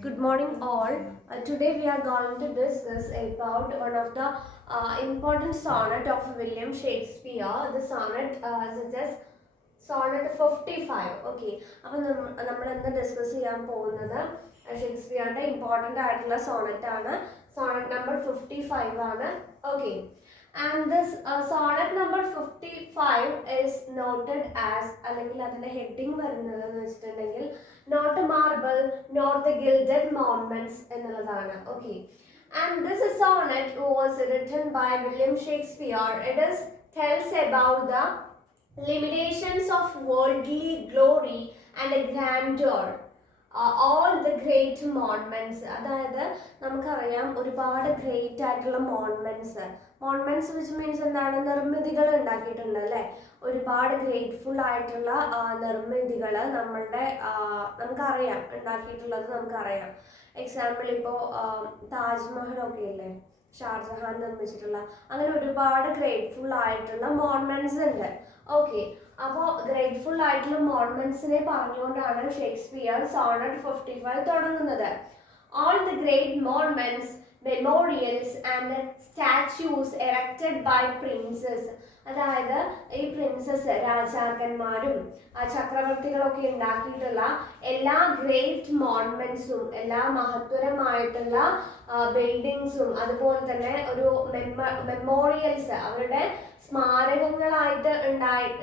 Good morning, all. Today we are going to discuss about one of the important sonnet of William Shakespeare. The sonnet such as sonnet 55. Okay, അപ്പോൾ നമ്മൾ ഇന്ന് discuss ചെയ്യാൻ പോകുന്നത് ഷേക്സ്പിയറിന്റെ important ആയിട്ടുള്ള Sonet ആണ്. Sonet number 55 ആണ്. Okay, and this sonnet number 55 is noted as അല്ലെങ്കിൽ അതിന്റെ ഹെഡിങ് വരുന്നത് എന്ന് വെച്ചിട്ടുണ്ടെങ്കിൽ not marble nor the gilded monuments എന്നുള്ളതാണ്. Okay, and this sonnet was written by William Shakespeare. It is tells about the limitations of worldly glory and grandeur. All the great monuments, അതായത് നമുക്കറിയാം ഒരുപാട് great ആയിട്ടുള്ള മോൺമെന്റ്സ് which means എന്താണ്, നിർമ്മിതികൾ ഉണ്ടാക്കിയിട്ടുണ്ട് അല്ലേ. ഒരുപാട് grateful ആയിട്ടുള്ള നിർമ്മിതികൾ നമ്മളുടെ നമുക്കറിയാം, ഉണ്ടാക്കിയിട്ടുള്ളത് നമുക്കറിയാം. എക്സാമ്പിൾ ഇപ്പോൾ താജ്മഹലൊക്കെ ഇല്ലേ, ഷാജഹാൻ നിർമ്മിച്ചിട്ടുള്ള, അങ്ങനെ ഒരുപാട് ഗ്രേറ്റ്ഫുൾ ആയിട്ടുള്ള മോൺമെന്റ്സ് ഉണ്ട്. ഓക്കെ, അപ്പോൾ ഗ്രേറ്റ്ഫുൾ ആയിട്ടുള്ള മോൺമെന്റ്സിനെ പറഞ്ഞുകൊണ്ടാണ് ഷേക്സ്പിയർ സോണറ്റ് 55 തുടങ്ങുന്നത്. All the great monuments, memorials and statues erected by princes, അതായത് ഈ പ്രിൻസസ് രാജാക്കന്മാരും ചക്രവർത്തികളൊക്കെ ഉണ്ടാക്കിയിട്ടുള്ള എല്ലാ ഗ്രേറ്റ് മോൺമെന്റ്സും, എല്ലാ മഹത്വരമായിട്ടുള്ള ബിൽഡിങ്സും, അതുപോലെ തന്നെ ഒരു മെമ്മോറിയൽസ്, അവരുടെ സ്മാരകങ്ങളായിട്ട്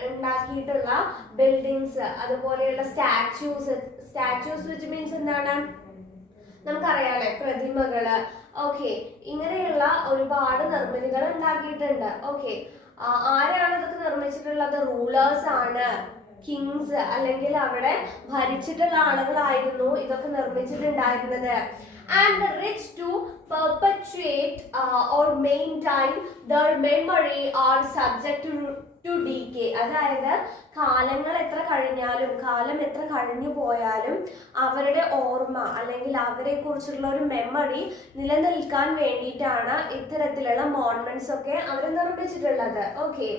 ഉണ്ടാക്കിയിട്ടുള്ള ബിൽഡിങ്സ്, അതുപോലെയുള്ള സ്റ്റാച്യൂസ് വിച്ച് മീൻസ് എന്താണ്, നമുക്കറിയാലേ, പ്രതിമകള്. ഓക്കെ, ഇങ്ങനെയുള്ള ഒരുപാട് നിർമ്മിതികൾ ഉണ്ടാക്കിയിട്ടുണ്ട്. ഓക്കെ, ആരാണ് ഇതൊക്കെ നിർമ്മിച്ചിട്ടുള്ളത്? റൂളേഴ്സ് ആണ്, കിങ്സ്, അല്ലെങ്കിൽ അവിടെ ഭരിച്ചിട്ടുള്ള ആളുകളായിരുന്നു ഇതൊക്കെ നിർമ്മിച്ചിട്ടുണ്ടായിരുന്നത്. And the rich to perpetuate or maintain their memory are subject to decay. അതായത് കാലം എത്ര കഴിഞ്ഞു പോയാലും അവരുടെ ഓർമ്മ അല്ലെങ്കിൽ അവരെ കുറിച്ചുള്ള ഒരു മെമ്മറി നിലനിൽക്കാൻ വേണ്ടിയിട്ടാണ് ഇത്തരത്തിലുള്ള മോൺമെന്റ്സ് ഒക്കെ അവർ നിർമ്മിച്ചിട്ടുള്ളത്. Okay,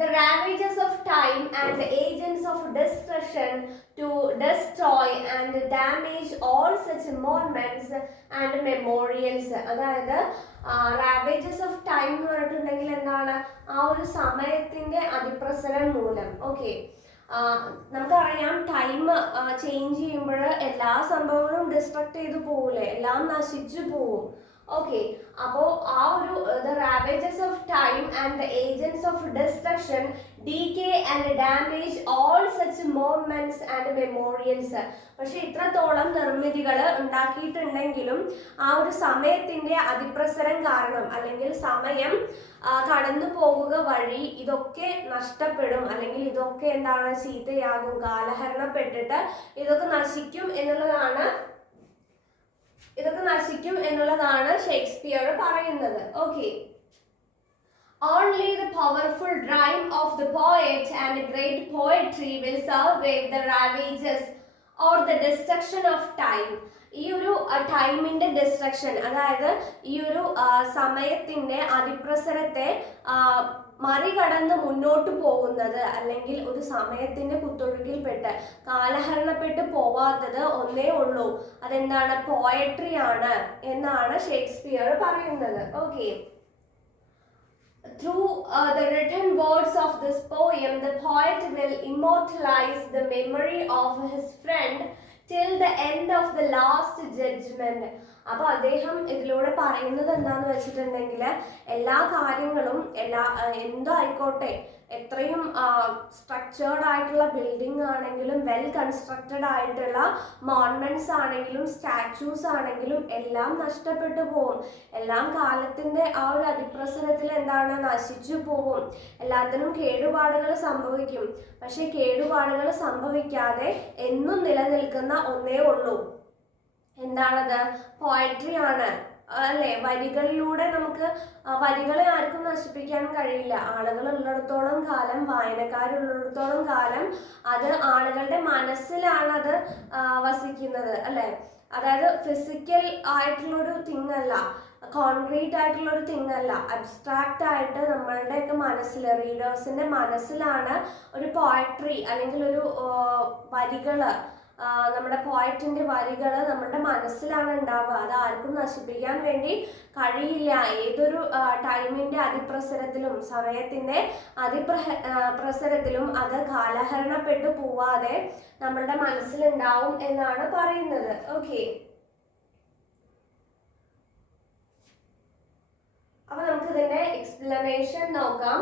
the ravages of time and the agents of destruction to destroy and damage all such monuments and memorials. അതായത് റാവേജസ് ഓഫ് ടൈം എന്ന് പറഞ്ഞിട്ടുണ്ടെങ്കിൽ എന്താണ്, ആ ഒരു സമയത്തിന്റെ അതിപ്രസരം മൂലം. ഓക്കെ, നമുക്കറിയാം ടൈം ചേഞ്ച് ചെയ്യുമ്പോൾ എല്ലാ സംഭവങ്ങളും ഡിസ്ട്രക്ട് ചെയ്തു പോകൂലേ, എല്ലാം നശിച്ചു പോവും. ഓക്കെ, അപ്പോൾ ആ ഒരു the ravages of time and the agents of destruction decay and damage all such monuments and memorials. പക്ഷെ ഇത്രത്തോളം നിർമ്മിതികൾ ഉണ്ടാക്കിയിട്ടുണ്ടെങ്കിലും ആ ഒരു സമയത്തിന്റെ അതിപ്രസരം കാരണം, അല്ലെങ്കിൽ സമയം കടന്നു പോകുക വഴി ഇതൊക്കെ നഷ്ടപ്പെടും, അല്ലെങ്കിൽ ഇതൊക്കെ എന്താണ്, ചീത്തയാകും, കാലഹരണപ്പെട്ടിട്ട് ഇതൊക്കെ നശിക്കും എന്നുള്ളതാണ് ഷേക്സ്പിയർ പറയുന്നത്. Okay, only the powerful rhyme of the poet and great poetry will survive the ravages or the destruction of time. ഈ ഒരു ടൈമിന്റെ ഡിസ്ട്രക്ഷൻ, അതായത് ഈ ഒരു സമയത്തിന്റെ അതിപ്രസരത്തെ മറികടന്ന് മുന്നോട്ട് പോകുന്നത്, അല്ലെങ്കിൽ ഒരു സമയത്തിന്റെ കുത്തൊഴുക്കിൽപ്പെട്ട് കാലഹരണപ്പെട്ട് പോവാത്തത് ഒന്നേ ഉള്ളൂ, അതെന്താണ്, പോയട്രി ആണ് എന്നാണ് ഷേക്സ്പിയർ പറയുന്നത്. Okay, through the written words of this poem, the poet will immortalize the memory of his friend till the end of the last judgment. അപ്പോൾ അദ്ദേഹം ഇതിലൂടെ പറയുന്നത് എന്താന്ന് വെച്ചിട്ടുണ്ടെങ്കിൽ, എല്ലാ കാര്യങ്ങളും എന്തോ ആയിക്കോട്ടെ, എത്രയും സ്ട്രക്ചേർഡ് ആയിട്ടുള്ള ബിൽഡിംഗ് ആണെങ്കിലും, വെൽ കൺസ്ട്രക്റ്റഡ് ആയിട്ടുള്ള മോൺമെന്റ്സ് ആണെങ്കിലും, സ്റ്റാച്യൂസ് ആണെങ്കിലും എല്ലാം നഷ്ടപ്പെട്ടു പോകും. എല്ലാം കാലത്തിന്റെ ആ ഒരു അതിപ്രസരത്തിൽ എന്താണ്, നശിച്ചു പോകും. എല്ലാത്തിനും കേടുപാടുകൾ സംഭവിക്കും. പക്ഷെ കേടുപാടുകൾ സംഭവിക്കാതെ എന്നും നിലനിൽക്കുന്ന ഒന്നേ ഉള്ളൂ, എന്താണത്, പോയട്രി ആണ് അല്ലേ. വരികളിലൂടെ നമുക്ക് വരികളെ ആർക്കും നശിപ്പിക്കാൻ കഴിയില്ല. ആളുകൾ ഉള്ളിടത്തോളം കാലം, വായനക്കാരുള്ളിടത്തോളം കാലം അത് ആളുകളുടെ മനസ്സിലാണ് അത് വസിക്കുന്നത് അല്ലേ. അതായത് ഫിസിക്കൽ ആയിട്ടുള്ളൊരു തിങ് അല്ല, കോൺക്രീറ്റ് ആയിട്ടുള്ള ഒരു തിങ് അല്ല, അബ്സ്ട്രാക്റ്റ് ആയിട്ട് നമ്മളുടെയൊക്കെ മനസ്സിൽ, റീഡേഴ്സിന്റെ മനസ്സിലാണ് ഒരു പോയട്രി അല്ലെങ്കിൽ ഒരു വരികള്, നമ്മുടെ പോയറ്റിന്റെ വരികൾ നമ്മുടെ മനസ്സിലാണ് ഉണ്ടാവുക. അത് ആർക്കും നശിപ്പിക്കാൻ വേണ്ടി കഴിയില്ല. ഏതൊരു ടൈമിന്റെ അതിപ്രസരത്തിലും സമയത്തിന്റെ പ്രസരത്തിലും അത് കാലഹരണപ്പെട്ടു പോവാതെ നമ്മളുടെ മനസ്സിലുണ്ടാവും എന്നാണ് പറയുന്നത്. ഓക്കെ, അപ്പൊ നമുക്ക് ഇതിന്റെ എക്സ്പ്ലനേഷൻ നോക്കാം.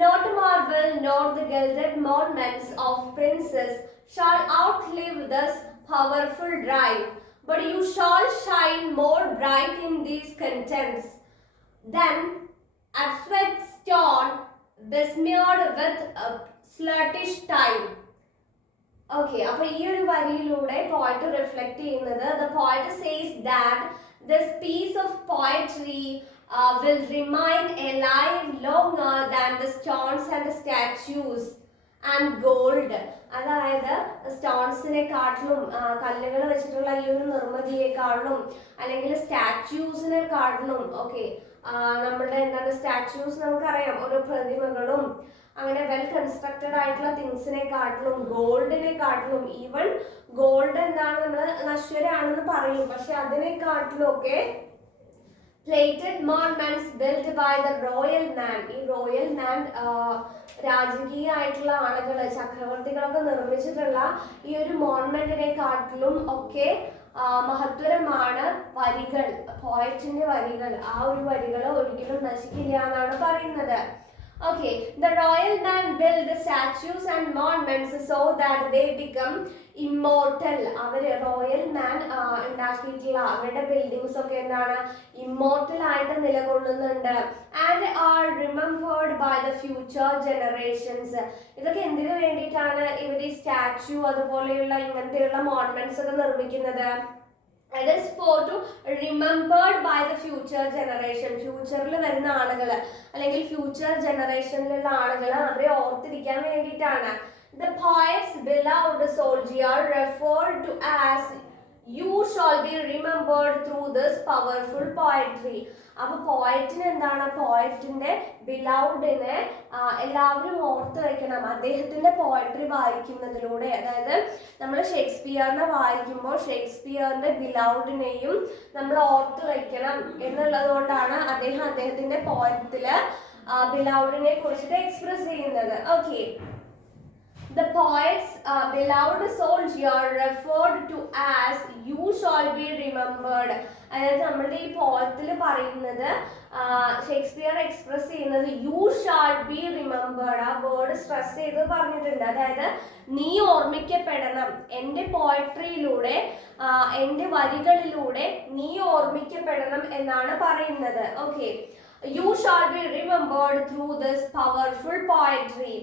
Not marble nor the gilded monuments of princes shall outlive this powerful drive, but you shall shine more bright in these contents than Aswad stone besmeared with a sluggish time. Okay, അപ്പോൾ ഈ ഒരു വരിയിലൂടെ point reflect ചെയ്യുന്നത്, the poet says that this piece of poetry will remain alive longer than the stones and the statues and gold. അതായത് സ്റ്റോൺസിനെക്കാട്ടിലും, കല്ലുകൾ വെച്ചിട്ടുള്ള ഈ ഒരു നിർമ്മിതിയെക്കാട്ടിലും അല്ലെങ്കിൽ സ്റ്റാച്യൂസിനെക്കാട്ടിലും, ഓക്കെ, നമ്മുടെ എന്താണ് സ്റ്റാച്യൂസ് നമുക്കറിയാം, ഓരോ പ്രതിമകളും അങ്ങനെ വെൽ കൺസ്ട്രക്റ്റഡ് ആയിട്ടുള്ള തിങ്സിനെക്കാട്ടിലും, ഗോൾഡിനെക്കാട്ടിലും, ഈവൻ ഗോൾഡ് എന്താണ് നമ്മൾ നശ്വരാണെന്ന് പറയും, പക്ഷെ അതിനെക്കാട്ടിലും ഒക്കെ plated monuments built by the royal man. ഈ റോയൽ മാൻ രാജകീയ ആയിട്ടുള്ള ആളുകൾ, ചക്രവർത്തികളൊക്കെ നിർമ്മിച്ചിട്ടുള്ള ഈ ഒരു മോണമെന്റിനെക്കാട്ടിലും ഒക്കെ മഹത്വരമാണ് വരികൾ, പോയറ്റിന്റെ വരികൾ. ആ ഒരു വരികൾ ഒരിക്കലും നശിക്കില്ല എന്നാണ് പറയുന്നത്. Okay, the royal man built the statues and monuments so that they become immortal. അവര് റോയൽ മാൻ ഉണ്ടാക്കിയിട്ടുള്ള അവരുടെ ബിൽഡിങ്സ് ഒക്കെ എന്താണ്, ഇമ്മോർട്ടൽ ആയിട്ട് നിലകൊള്ളുന്നുണ്ട്. And are remembered by the future generations. ഇതൊക്കെ എന്തിനു വേണ്ടിയിട്ടാണ് ഇവർ ഈ സ്റ്റാച്യു അതുപോലെയുള്ള ഇങ്ങനത്തെയുള്ള മോണമെന്റ്സ് ഒക്കെ നിർമ്മിക്കുന്നത്? It is for to remembered by the future generation. ഫ്യൂച്ചറിൽ വരുന്ന ആളുകൾ അല്ലെങ്കിൽ ഫ്യൂച്ചർ ജനറേഷനിലുള്ള ആളുകൾ അവരെ ഓർത്തിരിക്കാൻ വേണ്ടിയിട്ടാണ്. The poet's beloved soldier referred to as you shall be remembered through this powerful poetry. അപ്പൊ പോയറ്റിന് എന്താണ്, പോയറ്റിന്റെ ബിലൗഡിനെ എല്ലാവരും ഓർത്ത് വെക്കണം. അദ്ദേഹത്തിന്റെ പോയട്രി വായിക്കുന്നതിലൂടെ, അതായത് നമ്മൾ ഷേക്സ്പിയറിനെ വായിക്കുമ്പോൾ ഷേക്സ്പിയറിന്റെ ബിലൗഡിനെയും നമ്മൾ ഓർത്ത് വെക്കണം എന്നുള്ളത് കൊണ്ടാണ് അദ്ദേഹത്തിന്റെ പോയത്തില് ബിലൗഡിനെ കുറിച്ചിട്ട് എക്സ്പ്രസ് ചെയ്യുന്നത്. Okay, the poet's beloved soldier referred to as you shall be remembered. അതായത് നമ്മളുടെ ഈ പോയത്തിൽ പറയുന്നത്, ഷേക്സ്പിയർ എക്സ്പ്രസ് ചെയ്യുന്നത് യു ഷാൾ ബി റിമെമ്പേർഡ്, ആ വേർഡ് സ്ട്രെസ് ചെയ്ത് പറഞ്ഞിട്ടുണ്ട്. അതായത് നീ ഓർമ്മിക്കപ്പെടണം, എൻ്റെ പോയട്രിയിലൂടെ, എൻ്റെ വരികളിലൂടെ നീ ഓർമ്മിക്കപ്പെടണം എന്നാണ് പറയുന്നത്. Okay, U shall be remembered through this powerful poetry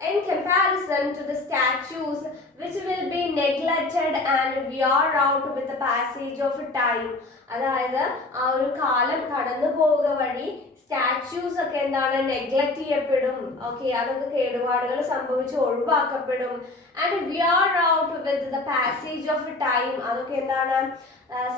in comparison to the statues which will be neglected and wear out with the passage of time. അതായത് ആ ഒരു കാലം കടന്നു പോവുക വഴി സ്റ്റാച്യൂസ് ഒക്കെ എന്താണ്, നെഗ്ലക്ട് ചെയ്യപ്പെടും. ഓക്കെ, അതൊക്കെ കേടുപാടുകൾ സംഭവിച്ച് ഒഴിവാക്കപ്പെടും. And wear out with the passage of time. അതൊക്കെ എന്താണ്,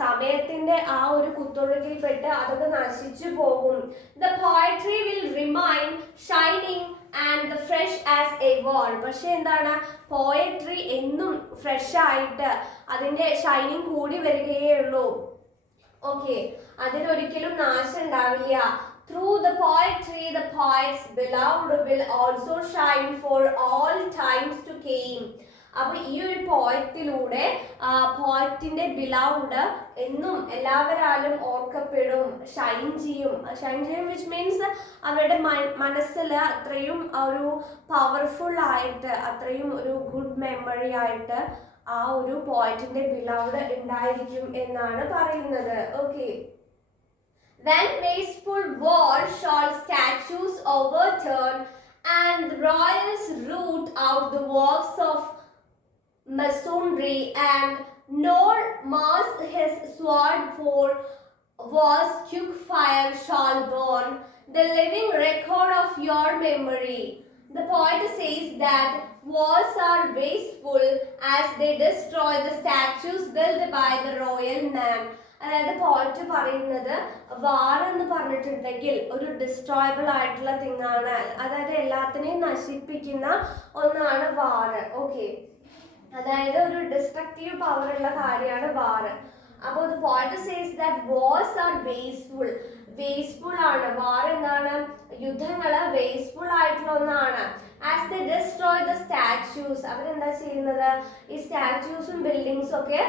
സമയത്തിന്റെ ആ ഒരു കുത്തൊഴുക്കിൽപ്പെട്ട് അതൊക്കെ നശിച്ചു പോകും. The poetry will remain shining and the fresh as ever. പക്ഷെ എന്താണ്, പോയട്രി എന്നും ഫ്രഷ് ആയിട്ട് അതിന്റെ ഷൈനിങ് കൂടി വരികയേ ഉള്ളൂ. ഓക്കെ, അതിനൊരിക്കലും നാശം ഉണ്ടാവില്ല. Through the poetry, the poet's beloved will also shine for all times to come. അപ്പൊ ഈ ഒരു പോയത്തിലൂടെ പോയറ്റിന്റെ ബിലൗഡ് എന്നും എല്ലാവരാലും ഓർക്കപ്പെടും, ഷൈൻ ചെയ്യും. വിച്ച് മീൻസ് അവരുടെ മനസ്സിൽ അത്രയും ഒരു പവർഫുൾ ആയിട്ട്, അത്രയും ഒരു ഗുഡ് മെമ്മറി ആയിട്ട് ആ ഒരു പോയറ്റിന്റെ ബിലൗഡ് ഉണ്ടായിരിക്കും എന്നാണ് പറയുന്നത്. Okay, when wasteful war shall statues overturn and the royals root out the works of masonry and nor mass his sword for was quick fire shall burn the living record of your memory. The poet says that wars are wasteful as they destroy the statues built by the royal man. അതായത് point പറയുന്നത് വാർ എന്ന് പറഞ്ഞിട്ടുണ്ടെങ്കിൽ ഒരു ഡിസ്ട്രോയബിൾ ആയിട്ടുള്ള thing ആണ്, അതായത് എല്ലാത്തിനെയും നശിപ്പിക്കുന്ന ഒന്നാണ് വാർ. ഓക്കെ, അതായത് ഒരു ഡിസ്ട്രക്റ്റീവ് പവർ ഉള്ള കാര്യമാണ് വാർ. അപ്പോൾ the point says that wars are wasteful ആണ്. വാർ എന്താണ്? യുദ്ധങ്ങള് വേസ്റ്റ്ഫുൾ ആയിട്ടുള്ള ഒന്നാണ്. As they destroy the statues, അവരെന്താ ചെയ്യുന്നത്? ഈ സ്റ്റാച്യൂസും ബിൽഡിങ്സും ഒക്കെ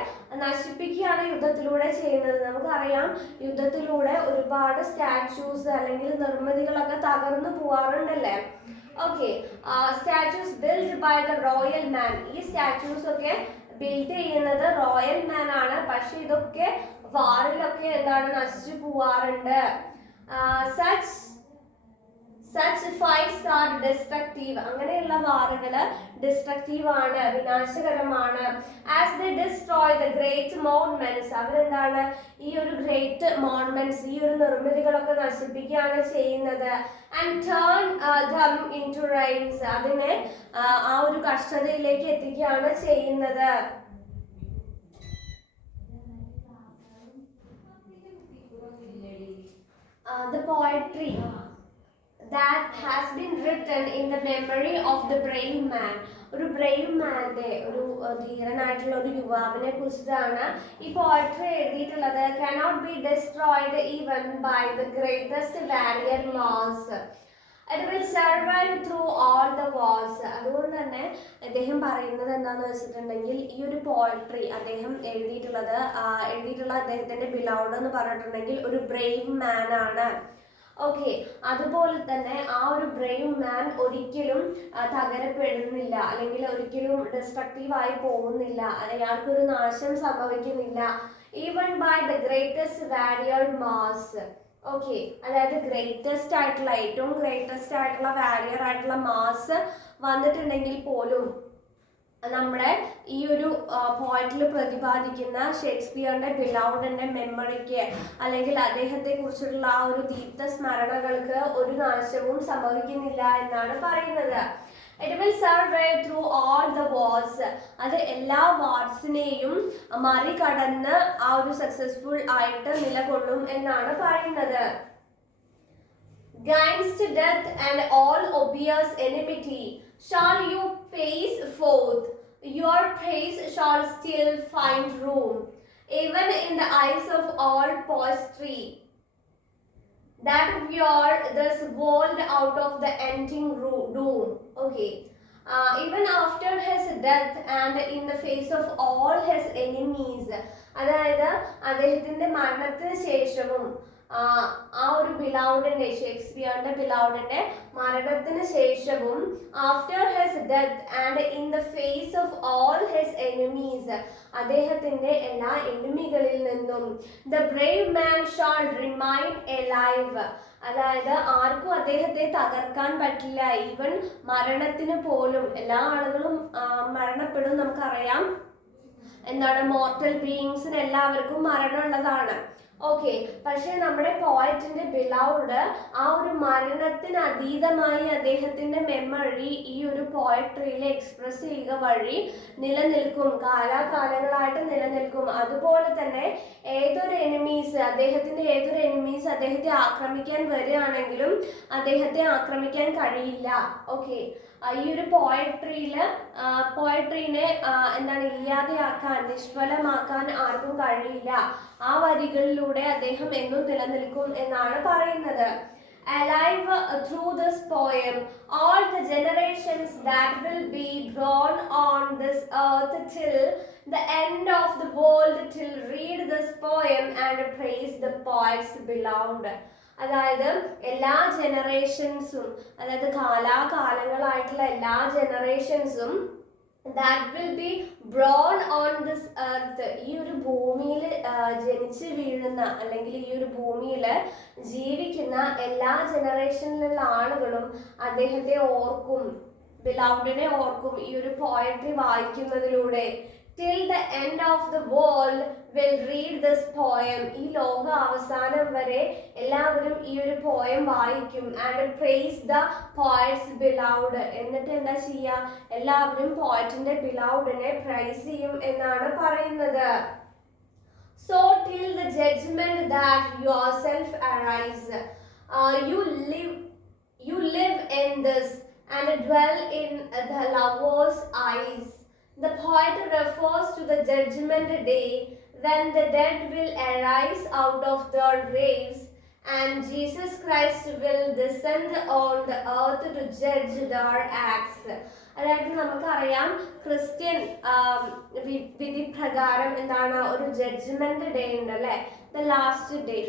നശിപ്പിക്കുകയാണ് യുദ്ധത്തിലൂടെ ചെയ്യുന്നത്. നമുക്കറിയാം യുദ്ധത്തിലൂടെ ഒരുപാട് സ്റ്റാച്യൂസ് അല്ലെങ്കിൽ നിർമ്മിതികളൊക്കെ തകർന്നു പോവാറുണ്ടല്ലേ. Okay, statues build by the royal man. ഈ സ്റ്റാച്യൂസ് ഒക്കെ ബിൽഡ് ചെയ്യുന്നത് റോയൽ മാൻ ആണ്. പക്ഷെ ഇതൊക്കെ വാറിലൊക്കെ എന്താണ് നശിച്ചു പോവാറുണ്ട്. Such fights are destructive. അങ്ങനെയുള്ള വാറുകള് ഡിസ്ട്രക്റ്റീവ് ആണ്, വിനാശകരമാണ്. As they destroy the great monuments, അവരെന്താണ് ഈ ഒരു ഗ്രേറ്റ് മോൺമെന്റ്സ്, ഈ ഒരു നിർമ്മിതികളൊക്കെ നശിപ്പിക്കുകയാണ് ചെയ്യുന്നത്. And turn them into ruins, അതിനെ ആ ഒരു കഷ്ടതയിലേക്ക് എത്തിക്കുകയാണ് ചെയ്യുന്നത്. The poetry that has been written in the memory of the brave man. ഒരു ബ്രേവ് മാന്റെ, ഒരു ധീരനായിട്ടുള്ള ഒരു യുവാവിനെ കുറിച്ചിട്ടാണ് ഈ പോയട്രി എഴുതിയിട്ടുള്ളത്. cannot be destroyed even by the greatest warrior mass. It will survive through all the wars. അതുകൊണ്ട് തന്നെ അദ്ദേഹം പറയുന്നത് എന്താണെന്ന് വെച്ചിട്ടുണ്ടെങ്കിൽ ഈ ഒരു പോയട്രി അദ്ദേഹം എഴുതിയിട്ടുള്ള അദ്ദേഹത്തിന്റെ ബിലൗഡ് എന്ന് പറഞ്ഞിട്ടുണ്ടെങ്കിൽ ഒരു ബ്രേവ് മാൻ ആണ്. ഓക്കെ, അതുപോലെ തന്നെ ആ ഒരു ബ്രേവ് മാൻ ഒരിക്കലും തകരപ്പെടുന്നില്ല, അല്ലെങ്കിൽ ഒരിക്കലും ഡിസ്ട്രക്റ്റീവ് ആയി പോകുന്നില്ല, അയാൾക്കൊരു നാശം സംഭവിക്കുന്നില്ല. Even by the greatest warrior mass. Okay, അതായത് ഗ്രേറ്റസ്റ്റ് ആയിട്ടുള്ള, ഏറ്റവും ഗ്രേറ്റസ്റ്റ് ആയിട്ടുള്ള വാരിയർ ആയിട്ടുള്ള മാസ് വന്നിട്ടുണ്ടെങ്കിൽ പോലും നമ്മുടെ ഈ ഒരു പോയിന്റിൽ പ്രതിപാദിക്കുന്ന ഷേക്സ്പിയറിന്റെ ബിലൗഡിന്റെ മെമ്മറിക്ക് അല്ലെങ്കിൽ അദ്ദേഹത്തെ കുറിച്ചിട്ടുള്ള ആ ഒരു ദീപ്ത സ്മരണകൾക്ക് ഒരു നാശവും സംഭവിക്കുന്നില്ല എന്നാണ് പറയുന്നത്. It will survive through all the wars. അത് എല്ലാ വാർസിനെയും മറികടന്ന് ആ ഒരു സക്സസ്ഫുൾ ആയിട്ട് നിലകൊള്ളും എന്നാണ് പറയുന്നത്. Against death and all obvious enmity shall you pace forth, your praise shall still find room, even in the eyes of all poetry, that we are this world out of the ending doom. Okay, even after his death and in the face of all his enemies, അതായത് അദ്ദേഹത്തിന്റെ മരണത്തിന് ശേഷവും ആ ഒരു ബിലൗഡിന്റെ, ഷേക്സ്പിയറിന്റെ ബിലൗഡിന്റെ മരണത്തിന് ശേഷവും after his death and in the face of all his enemies, അദ്ദേഹത്തിന്റെ എല്ലാ എനിമികളിൽ നിന്നും the brave man shall remain alive, അതായത് ആർക്കും അദ്ദേഹത്തെ തകർക്കാൻ പറ്റില്ല. ഈവൻ മരണത്തിന് പോലും എല്ലാ ആളുകളും മരണപ്പെടും, നമുക്കറിയാം. എന്താണ്, മോർട്ടൽ ബീയിങ്സിന് എല്ലാവർക്കും മരണമുള്ളതാണ്. ഓക്കെ, പക്ഷെ നമ്മുടെ പോയറ്റിന്റെ ബിലൗഡ് ആ ഒരു മരണത്തിന് അതീതമായി അദ്ദേഹത്തിന്റെ മെമ്മറി ഈ ഒരു പോയട്രിയിൽ എക്സ്പ്രസ് ചെയ്യുക വഴി നിലനിൽക്കും, കാലാകാലങ്ങളായിട്ട് നിലനിൽക്കും. അതുപോലെ തന്നെ ഏതൊരു എനിമീസ് അദ്ദേഹത്തെ ആക്രമിക്കാൻ വരികയാണെങ്കിലും അദ്ദേഹത്തെ ആക്രമിക്കാൻ കഴിയില്ല. ഓക്കെ, ഈ ഒരു പോയട്രീനെ എന്താണ് ഇല്ലാതെയാക്കാൻ, നിഷ്ഫലമാക്കാൻ ആർക്കും കഴിയില്ല. ആ വരികളിലൂടെ അദ്ദേഹം എന്നും നിലനിൽക്കും എന്നാണ് പറയുന്നത്. Alive through this poem, all the generations that will be born on this earth till the end of the world till read this poem and praise the poet's beloved. അതായത് എല്ലാ ജനറേഷൻസും, അതായത് കാലാകാലങ്ങളായിട്ടുള്ള എല്ലാ ജനറേഷൻസും that will be born on this earth, ഈ ഒരു ഭൂമിയിൽ ജനിച്ച് വീഴുന്ന അല്ലെങ്കിൽ ഈ ഒരു ഭൂമിയിൽ ജീവിക്കുന്ന എല്ലാ ജനറേഷനിലുള്ള ആളുകളും അദ്ദേഹത്തെ ഓർക്കും, ബിലൗഡിനെ ഓർക്കും ഈ ഒരു പോയട്രി വായിക്കുന്നതിലൂടെ. till the end of the world will read this poem, ഈ ലോക അവസാനം വരെ എല്ലാവരും ഈ ഒരു പോയം വായിക്കും. and praise the poet's beloved, എന്നിട്ട് എന്താ ചെയ്യുക, എല്ലാവരും പോയറ്റിന്റെ ബിലൗഡിനെ പ്രൈസ് ചെയ്യും എന്നാണ് പറയുന്നത്. So till the judgment that yourself arise, you live in this and dwell in the lover's eyes. The poet refers to the judgment day when the dead will arise out of their graves and Jesus Christ will descend on the earth to judge their acts. അതായത് നമുക്കറിയാം Christian വിധി പ്രകാരം എന്താണ് ഒരു judgement day ഉണ്ട് അല്ലെ, the last day.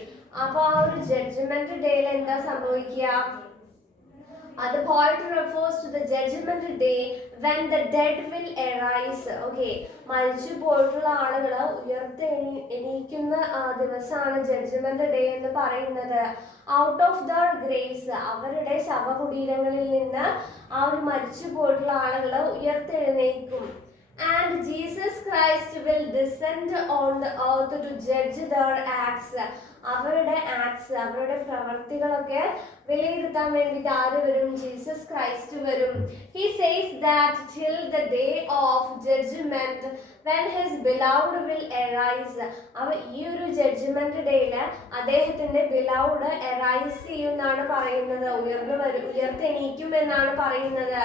അപ്പോൾ ആ ഒരു ജഡ്ജ്മെന്റ് ഡേയിൽ എന്താ സംഭവിക്കുക? The poet refers to the judgment day when the dead will arise. Okay, മരിച്ചു പോയിട്ടുള്ള ആളുകൾ ഉയർത്തെണീക്കുന്ന ദിവസമാണ് ജഡ്ജ്മെന്റ് ഡേ എന്ന് പറയുന്നത്. ഔട്ട് ഓഫ് ദർ ഗ്രേവ്സ്, അവരുടെ ശവകുടീരങ്ങളിൽ നിന്ന് ആ ഒരു മരിച്ചു പോയിട്ടുള്ള ആളുകൾ ഉയർത്തെഴുന്നേൽക്കും. And Jesus Christ will descend on the earth to judge their acts. അവരുടെ ആക്ട്സ്, അവരുടെ പ്രവർത്തികളൊക്കെ വിലയിരുത്താൻ വേണ്ടിയിട്ട് ആര് വരും? ജീസസ് ക്രൈസ്റ്റ് വരും. He says that till the day of judgment when his beloved will arise. അവ ഈ ഒരു ജഡ്ജ്മെന്റ് ഡേയില് അദ്ദേഹത്തിന്റെ ബിലൗഡ് അറൈസ് ചെയ്യുമെന്നാണ് പറയുന്നത്, ഉയർത്തെണീക്കും എന്നാണ് പറയുന്നത്.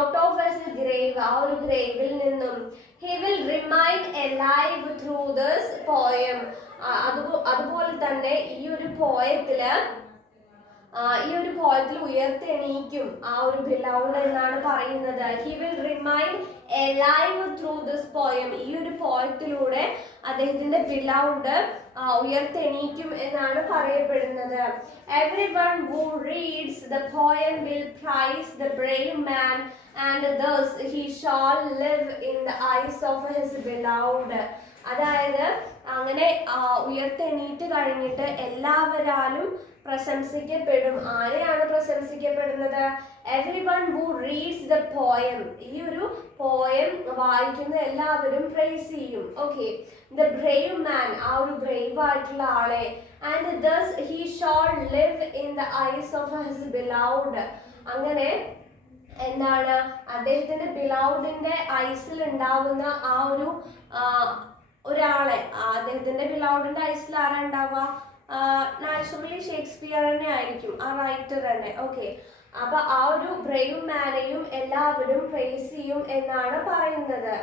ഔട്ട് ഓഫ് ഹിസ് ഗ്രേവ്, ആ ഒരു ഗ്രേവിൽ നിന്നും. He will remain alive through this poem. അതുപോലെ തന്നെ ഈ ഒരു പോയത്തില് ഉയർത്തെണീക്കും ആ ഒരു ബിലൗഡ് എന്നാണ് പറയുന്നത്. He will remain alive through this poem. ഈ ഒരു പോയത്തിലൂടെ അദ്ദേഹത്തിന്റെ ബിലൗഡ് ഉയർത്തെണീക്കും എന്നാണ് പറയപ്പെടുന്നത്. Everyone who reads the poem will praise the brave man and thus he shall live in the eyes of his beloved. അതായത് അങ്ങനെ ഉയർത്തെണീറ്റ് കഴിഞ്ഞിട്ട് എല്ലാവരാലും പ്രശംസിക്കപ്പെടും. ആരെയാണ് പ്രശംസിക്കപ്പെടുന്നത്? Everyone who reads the poem. ഈ ഒരു പോയം വായിക്കുന്ന എല്ലാവരും പ്രൈസ് ചെയ്യും. ഓക്കെ, ദ ബ്രേവ് മാൻ, ആ ഒരു ബ്രേവ് ആയിട്ടുള്ള ആളെ. And thus he shall live in the eyes of his beloved. അങ്ങനെ എന്താണ് അദ്ദേഹത്തിന്റെ ബിലൗഡിന്റെ ഐസിൽ ഉണ്ടാവുന്ന ആ ഒരു ഒരാളെ, അദ്ദേഹത്തിന്റെ ബിലൗഡിന്റെ ഐസിൽ ആരാ ഉണ്ടാവുക? നാച്ചുറലി ഷേക്സ്പിയർ തന്നെ ആയിരിക്കും, ആ റൈറ്റർ തന്നെ. ഓക്കെ, അപ്പൊ ആ ഒരു ബ്രേവ് മാനെയും എല്ലാവരും പ്രൈസ് ചെയ്യും എന്നാണ് പറയുന്നത്.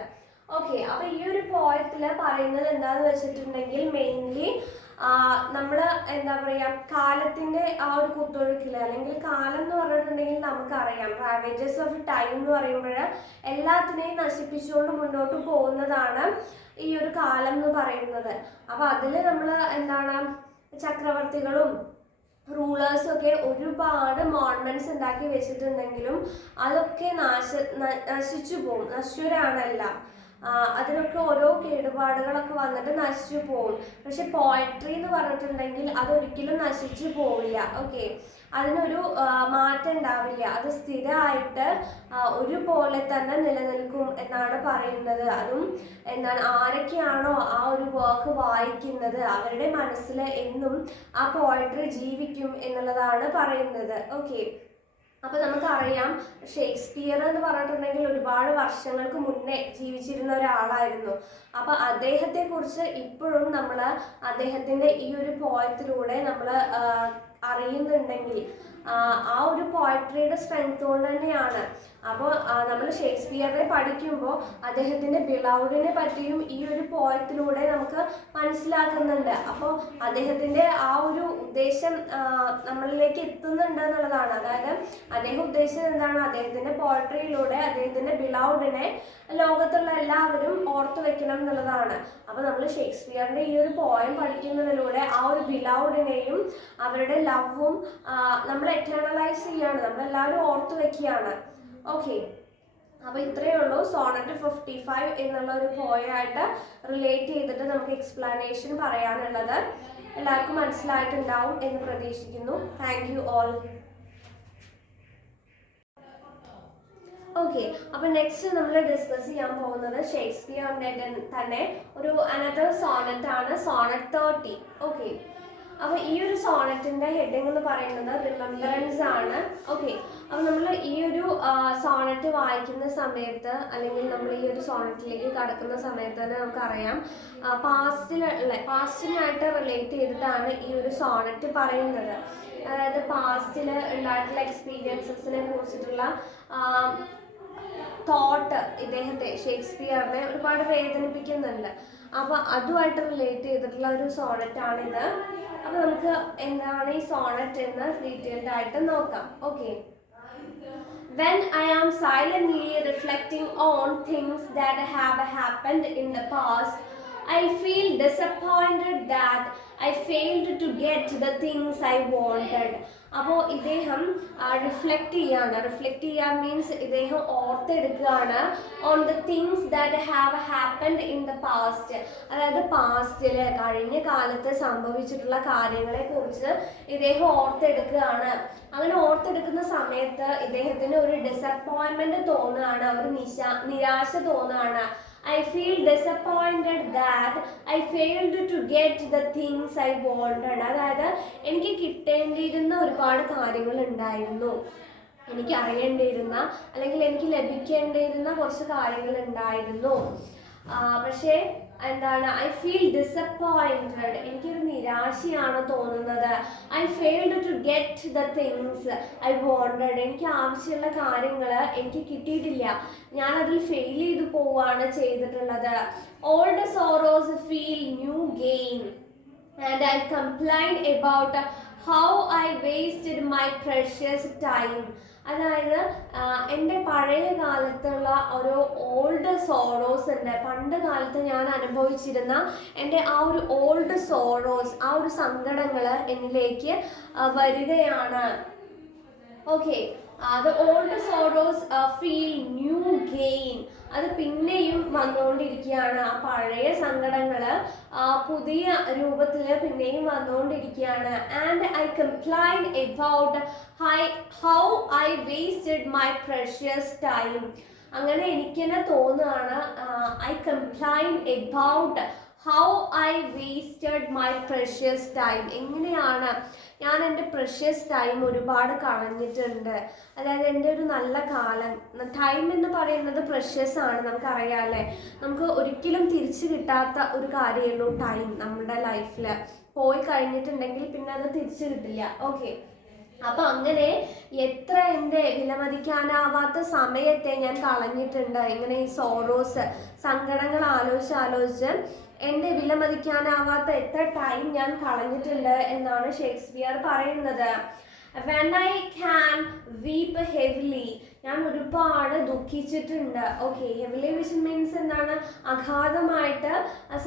ഓക്കെ, അപ്പൊ ഈ ഒരു പോയത്തില് പറയുന്നത് എന്താന്ന് വെച്ചിട്ടുണ്ടെങ്കിൽ മെയിൻലി നമ്മള് എന്താ പറയാ, കാലത്തിന്റെ ആ ഒരു കുത്തൊഴുക്കില്, അല്ലെങ്കിൽ കാലം എന്ന് പറഞ്ഞിട്ടുണ്ടെങ്കിൽ നമുക്കറിയാം റാവേജസ് ഓഫ് ടൈം എന്ന് പറയുമ്പോൾ എല്ലാത്തിനെയും നശിപ്പിച്ചുകൊണ്ട് മുന്നോട്ട് പോകുന്നതാണ് ഈ ഒരു കാലം എന്ന് പറയുന്നത്. അപ്പൊ അതില് നമ്മള് എന്താണ്, ചക്രവർത്തികളും റൂളേഴ്സും ഒക്കെ ഒരുപാട് മോൺമെന്റ്സ് ഉണ്ടാക്കി വെച്ചിട്ടുണ്ടെങ്കിലും അതൊക്കെ നശിച്ചു പോകും, നശ്വരാണെല്ലാം. അതിനൊക്കെ ഓരോ കേടുപാടുകളൊക്കെ വന്നിട്ട് നശിച്ചു പോകും. പക്ഷെ പോയട്രി എന്ന് പറഞ്ഞിട്ടുണ്ടെങ്കിൽ അതൊരിക്കലും നശിച്ചു പോവില്ല. ഓക്കെ, അതിനൊരു മാറ്റം ഉണ്ടാവില്ല, അത് സ്ഥിരമായിട്ട് ഒരുപോലെ തന്നെ നിലനിൽക്കും എന്നാണ് പറയുന്നത്. അതും എന്താണ്, ആരൊക്കെയാണോ ആ ഒരു വർക്ക് വായിക്കുന്നത് അവരുടെ മനസ്സിൽ എന്നും ആ പോയട്രി ജീവിക്കും എന്നുള്ളതാണ് പറയുന്നത്. ഓക്കെ, അപ്പൊ നമുക്കറിയാം ഷേക്സ്പിയർ എന്ന് പറഞ്ഞിട്ടുണ്ടെങ്കിൽ ഒരുപാട് വർഷങ്ങൾക്ക് മുന്നേ ജീവിച്ചിരുന്ന ഒരാളായിരുന്നു. അപ്പൊ അദ്ദേഹത്തെ കുറിച്ച് ഇപ്പോഴും നമ്മൾ അദ്ദേഹത്തിന്റെ ഈ ഒരു പോയത്തിലൂടെ നമ്മൾ അറിയുന്നുണ്ടെങ്കിൽ ആ ഒരു പോയട്രിയുടെ സ്ട്രെങ്ത് കൊണ്ട് തന്നെയാണ്. അപ്പോൾ നമ്മൾ ഷേക്സ്പിയറിനെ പഠിക്കുമ്പോൾ അദ്ദേഹത്തിന്റെ ബിലൗഡിനെ പറ്റിയും ഈ ഒരു പോയത്തിലൂടെ നമുക്ക് മനസ്സിലാക്കുന്നുണ്ട്. അപ്പോൾ അദ്ദേഹത്തിന്റെ ആ ഒരു ഉദ്ദേശം നമ്മളിലേക്ക് എത്തുന്നുണ്ട് എന്നുള്ളതാണ്. അതായത് അദ്ദേഹം ഉദ്ദേശിച്ചത് എന്താണ്, അദ്ദേഹത്തിന്റെ പോയട്രിയിലൂടെ അദ്ദേഹത്തിന്റെ ബിലൗഡിനെ ലോകത്തുള്ള എല്ലാവരും ഓർത്തു വെക്കണം എന്നുള്ളതാണ്. അപ്പൊ നമ്മൾ ഷേക്സ്പിയറിന്റെ ഈ ഒരു പോയം പഠിക്കുന്നതിലൂടെ ആ ഒരു ബിലൗഡിനെയും അവരുടെ ലവും നമ്മൾ എറ്റേണലൈസ് ചെയ്യാണ്, നമ്മളെല്ലാവരും ഓർത്തു വെക്കുകയാണ്. ഓക്കെ, അപ്പൊ ഇത്രയേ ഉള്ളൂ സോണറ്റ് 55 എന്നുള്ള ഒരു പോയമായിട്ട് റിലേറ്റ് ചെയ്തിട്ട് നമുക്ക് എക്സ്പ്ലനേഷൻ പറയാനുള്ളത്. എല്ലാവർക്കും മനസ്സിലായിട്ടുണ്ടാവും എന്ന് പ്രതീക്ഷിക്കുന്നു. Thank you all. ഓക്കെ, അപ്പൊ നെക്സ്റ്റ് നമ്മൾ ഡിസ്കസ് ചെയ്യാൻ പോകുന്നത് ഷേക്സ്പിയറിന്റെ തന്നെ ഒരു അനദർ സോണറ്റ് ആണ്, സോണറ്റ് 30. ഓക്കെ, അപ്പോൾ ഈ ഒരു സോണറ്റിന്റെ ഹെഡിങ് എന്ന് പറയുന്നത് റിമെമ്പറൻസ് ആണ്. ഓക്കെ, അപ്പോൾ നമ്മൾ ഈ ഒരു സോണറ്റ് വായിക്കുന്ന സമയത്ത് അല്ലെങ്കിൽ നമ്മൾ ഈ ഒരു സോണറ്റിലേക്ക് കടക്കുന്ന സമയത്ത് തന്നെ നമുക്കറിയാം പാസ്റ്റിനായിട്ട് റിലേറ്റ് ചെയ്തിട്ടാണ് ഈ ഒരു സോണറ്റ് പറയുന്നത്. അതായത് പാസ്റ്റിൽ ഉണ്ടായിട്ടുള്ള എക്സ്പീരിയൻസസിനെ കുറിച്ചിട്ടുള്ള തോട്ട് ഇദ്ദേഹത്തെ ഷേക്സ്പിയറിനെ ഒരുപാട് വേദനിപ്പിക്കുന്നുണ്ട്. അപ്പോൾ അതുമായിട്ട് റിലേറ്റ് ചെയ്തിട്ടുള്ള ഒരു സോണറ്റാണിത്. അപ്പോൾ നമുക്ക് എന്താണ് ഈ സോണറ്റ് എന്ന് ഡീറ്റെയിൽഡ് ആയിട്ട് നോക്കാം. Okay, when I am silently reflecting on things that have happened in the past, I feel disappointed that I failed to get the things I wanted. അപ്പോൾ ഇദ്ദേഹം റിഫ്ലക്റ്റ് ചെയ്യുക മീൻസ് ഇദ്ദേഹം ഓർത്തെടുക്കുകയാണ് on the things that have happened in the past. അതായത് പാസ്റ്റിൽ കഴിഞ്ഞ കാലത്ത് സംഭവിച്ചിട്ടുള്ള കാര്യങ്ങളെ കുറിച്ച് ഇദ്ദേഹം ഓർത്തെടുക്കുകയാണ്. അങ്ങനെ ഓർത്തെടുക്കുന്ന സമയത്ത് ഇദ്ദേഹത്തിന് ഒരു ഡിസപ്പോയിൻമെന്റ് തോന്നുകയാണ്, ഒരു നിരാശ തോന്നുകയാണ്. I feel disappointed that I failed to get the things I wanted. അതായത് എനിക്ക് കിട്ടേണ്ടിയിരുന്ന ഒരുപാട് കാര്യങ്ങൾ ഉണ്ടായിരുന്നു, എനിക്ക് അറിയേണ്ടിയിരുന്ന അല്ലെങ്കിൽ എനിക്ക് ലഭിക്കേണ്ടിയിരുന്ന കുറച്ച് കാര്യങ്ങൾ ഉണ്ടായിരുന്നു. പക്ഷേ എന്താണ്, ഐ ഫീൽ ഡിസപ്പോയിൻറ്റഡ്, എനിക്കൊരു നിരാശയാണ് തോന്നുന്നത്. I failed to get the things I wanted, എനിക്ക് ആവശ്യമുള്ള കാര്യങ്ങൾ എനിക്ക് കിട്ടിയിട്ടില്ല, ഞാനതിൽ ഫെയിൽ ചെയ്തു പോവുകയാണ് ചെയ്തിട്ടുള്ളത്. Old sorrows feel new gain and I complain about how I wasted my precious time. അതായത് എൻ്റെ പഴയ കാലത്തുള്ള ഒരു ഓൾഡ് സോറോസ് ഉണ്ട്, പണ്ട് കാലത്ത് ഞാൻ അനുഭവിച്ചിരുന്ന എൻ്റെ ആ ഒരു ഓൾഡ് സോറോസ്, ആ ഒരു സങ്കടങ്ങൾ എന്നിലേക്ക് വരികയാണ്. Okay, the old sorrows feel new gain. അത് പിന്നെയും വന്നുകൊണ്ടിരിക്കുകയാണ്. ആ പഴയ സങ്കടങ്ങൾ പുതിയ രൂപത്തിൽ പിന്നെയും വന്നുകൊണ്ടിരിക്കുകയാണ്. And I complain about how I wasted my precious time. അങ്ങനെ എനിക്ക് തന്നെ തോന്നുകയാണ്, I complain about how I wasted my precious time. എങ്ങനെയാണ് ഞാൻ എൻ്റെ പ്രഷ്യസ് ടൈം ഒരുപാട് കളഞ്ഞിട്ടുണ്ട്. അതായത് എൻ്റെ ഒരു നല്ല കാലം, ടൈം എന്ന് പറയുന്നത് പ്രഷ്യസ് ആണ്, നമുക്കറിയാം അല്ലേ. നമുക്ക് ഒരിക്കലും തിരിച്ചു കിട്ടാത്ത ഒരു കാര്യമുള്ളൂ ടൈം. നമ്മുടെ ലൈഫിൽ പോയി കഴിഞ്ഞിട്ടുണ്ടെങ്കിൽ പിന്നെ അത് തിരിച്ചു കിട്ടില്ല. ഓക്കെ, അപ്പം അങ്ങനെ എത്ര എൻ്റെ വിലമതിക്കാനാവാത്ത സമയത്തെ ഞാൻ കളഞ്ഞിട്ടുണ്ട് ഇങ്ങനെ ഈ സോറോസ്, സങ്കടങ്ങൾ ആലോചിച്ച് എൻ്റെ വിലമതിക്കാനാവാത്ത എത്ര ടൈം ഞാൻ കളഞ്ഞിട്ടുണ്ട് എന്നാണ് ഷേക്സ്പിയർ പറയുന്നത്. When I can weep heavily, ഞാൻ ഒരുപാട് ദുഃഖിച്ചിട്ടുണ്ട്. ഓക്കെ, ഹെവിലി വിച്ച് മീൻസ് എന്താണ്, അഗാധമായിട്ട്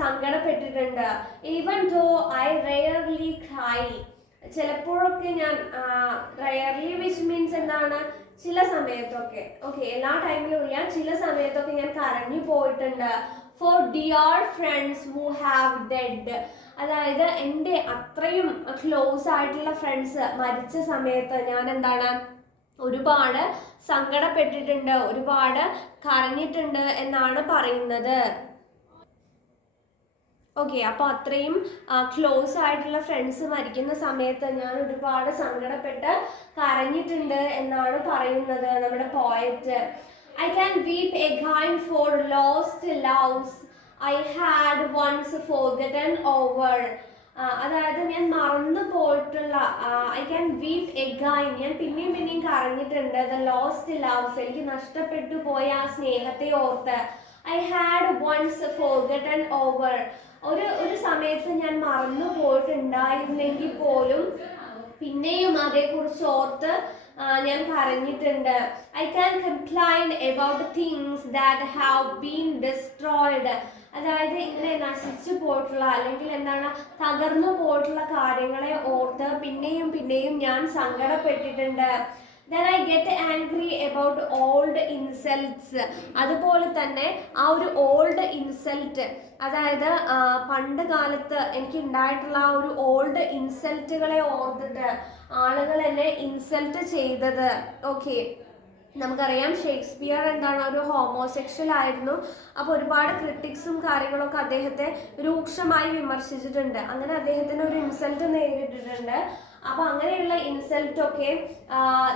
സങ്കടപ്പെട്ടിട്ടുണ്ട്. Even though I rarely cry, ചിലപ്പോഴൊക്കെ ഞാൻ റെയർലി വിച്ച് മീൻസ് എന്താണ്, ചില സമയത്തൊക്കെ. ഓക്കെ, എല്ലാ ടൈമിലും ഇല്ല, ചില സമയത്തൊക്കെ ഞാൻ കരഞ്ഞു പോയിട്ടുണ്ട്. For dear friends who have dead, അതായത് എൻ്റെ അത്രയും ക്ലോസ് ആയിട്ടുള്ള ഫ്രണ്ട്സ് മരിച്ച സമയത്ത് ഞാൻ എന്താണ്, ഒരുപാട് സങ്കടപ്പെട്ടിട്ടുണ്ട്, ഒരുപാട് കരഞ്ഞിട്ടുണ്ട് എന്നാണ് പറയുന്നത്. ഓക്കെ, അപ്പോൾ അത്രയും ക്ലോസ് ആയിട്ടുള്ള ഫ്രണ്ട്സ് മരിക്കുന്ന സമയത്ത് ഞാൻ ഒരുപാട് സങ്കടപ്പെട്ട് കരഞ്ഞിട്ടുണ്ട് എന്നാണ് പറയുന്നത് നമ്മുടെ poet. I can weep again for lost loves I had once forgotten over. അതായത് ഞാൻ മറന്നു പോയിട്ടുള്ള, ഐ ക്യാൻ വീപ്പ് എഗൈൻ, ഞാൻ പിന്നെയും കരഞ്ഞിട്ടുണ്ട്. ദ ലോസ്റ്റ് ലവ്സ്, എനിക്ക് നഷ്ടപ്പെട്ടു പോയ ആ സ്നേഹത്തെ ഓർത്ത്. I had once forgotten over, ഒരു സമയത്ത് ഞാൻ മറന്നു പോയിട്ടുണ്ടായിരുന്നെങ്കിൽ പോലും പിന്നെയും അതേക്കുറിച്ച് ഓർത്ത് ഞാൻ പറഞ്ഞിട്ടുണ്ട്. I can complain about things that have been destroyed, അതായത് ഇങ്ങനെ നശിച്ചു പോയിട്ടുള്ള അല്ലെങ്കിൽ എന്താണ്, തകർന്നു പോയിട്ടുള്ള കാര്യങ്ങളെ ഓർത്ത് പിന്നെയും ഞാൻ സങ്കടപ്പെട്ടിട്ടുണ്ട്. Then I get angry about old insults. അതുപോലെ തന്നെ ആ ഒരു ഓൾഡ് ഇൻസൾട്ട്, അതായത് പണ്ട് കാലത്ത് എനിക്ക് ഉണ്ടായിട്ടുള്ള ആ ഒരു ഓൾഡ് ഇൻസൾട്ടുകളെ ഓർത്തിട്ട്, ആളുകൾ എന്നെ ഇൻസൾട്ട് ചെയ്തത്. ഓക്കെ, നമുക്കറിയാം ഷേക്സ്പിയർ എന്താണ് ഒരു ഹോമോസെക്ഷൽ ആയിരുന്നു. അപ്പോൾ ഒരുപാട് ക്രിട്ടിക്സും കാര്യങ്ങളൊക്കെ അദ്ദേഹത്തെ രൂക്ഷമായി വിമർശിച്ചിട്ടുണ്ട്. അങ്ങനെ അദ്ദേഹത്തിന് ഒരു ഇൻസൾട്ട് നേരിട്ടിട്ടുണ്ട്. അപ്പോൾ അങ്ങനെയുള്ള ഇൻസൾട്ട് ഒക്കെ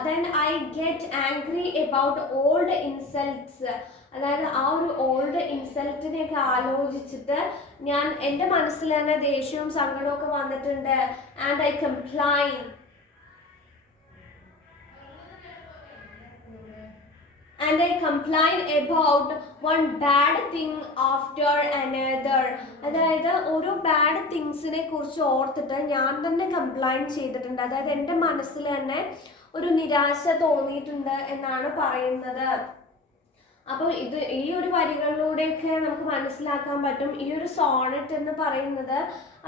then I get angry about old insults, അതായത് ആ ഒരു ഓൾഡ് ഇൻസൾട്ടിനെയൊക്കെ ആലോചിച്ചിട്ട് ഞാൻ എൻ്റെ മനസ്സിൽ തന്നെ ദേഷ്യവും സങ്കടവും ഒക്കെ വന്നിട്ടുണ്ട്. And I complain about one bad thing after another. അതായത് ഓരോ ബാഡ് തിങ്സിനെ കുറിച്ച് ഓർത്തിട്ട് ഞാൻ തന്നെ കംപ്ലൈൻ ചെയ്തിട്ടുണ്ട്. അതായത് എൻ്റെ മനസ്സിൽ തന്നെ ഒരു നിരാശ തോന്നിയിട്ടുണ്ട് എന്നാണ് പറയുന്നത്. അപ്പോൾ ഈ ഒരു വരികളിലൂടെയൊക്കെ നമുക്ക് മനസ്സിലാക്കാൻ പറ്റും ഈ ഒരു സോണറ്റ് എന്ന് പറയുന്നത്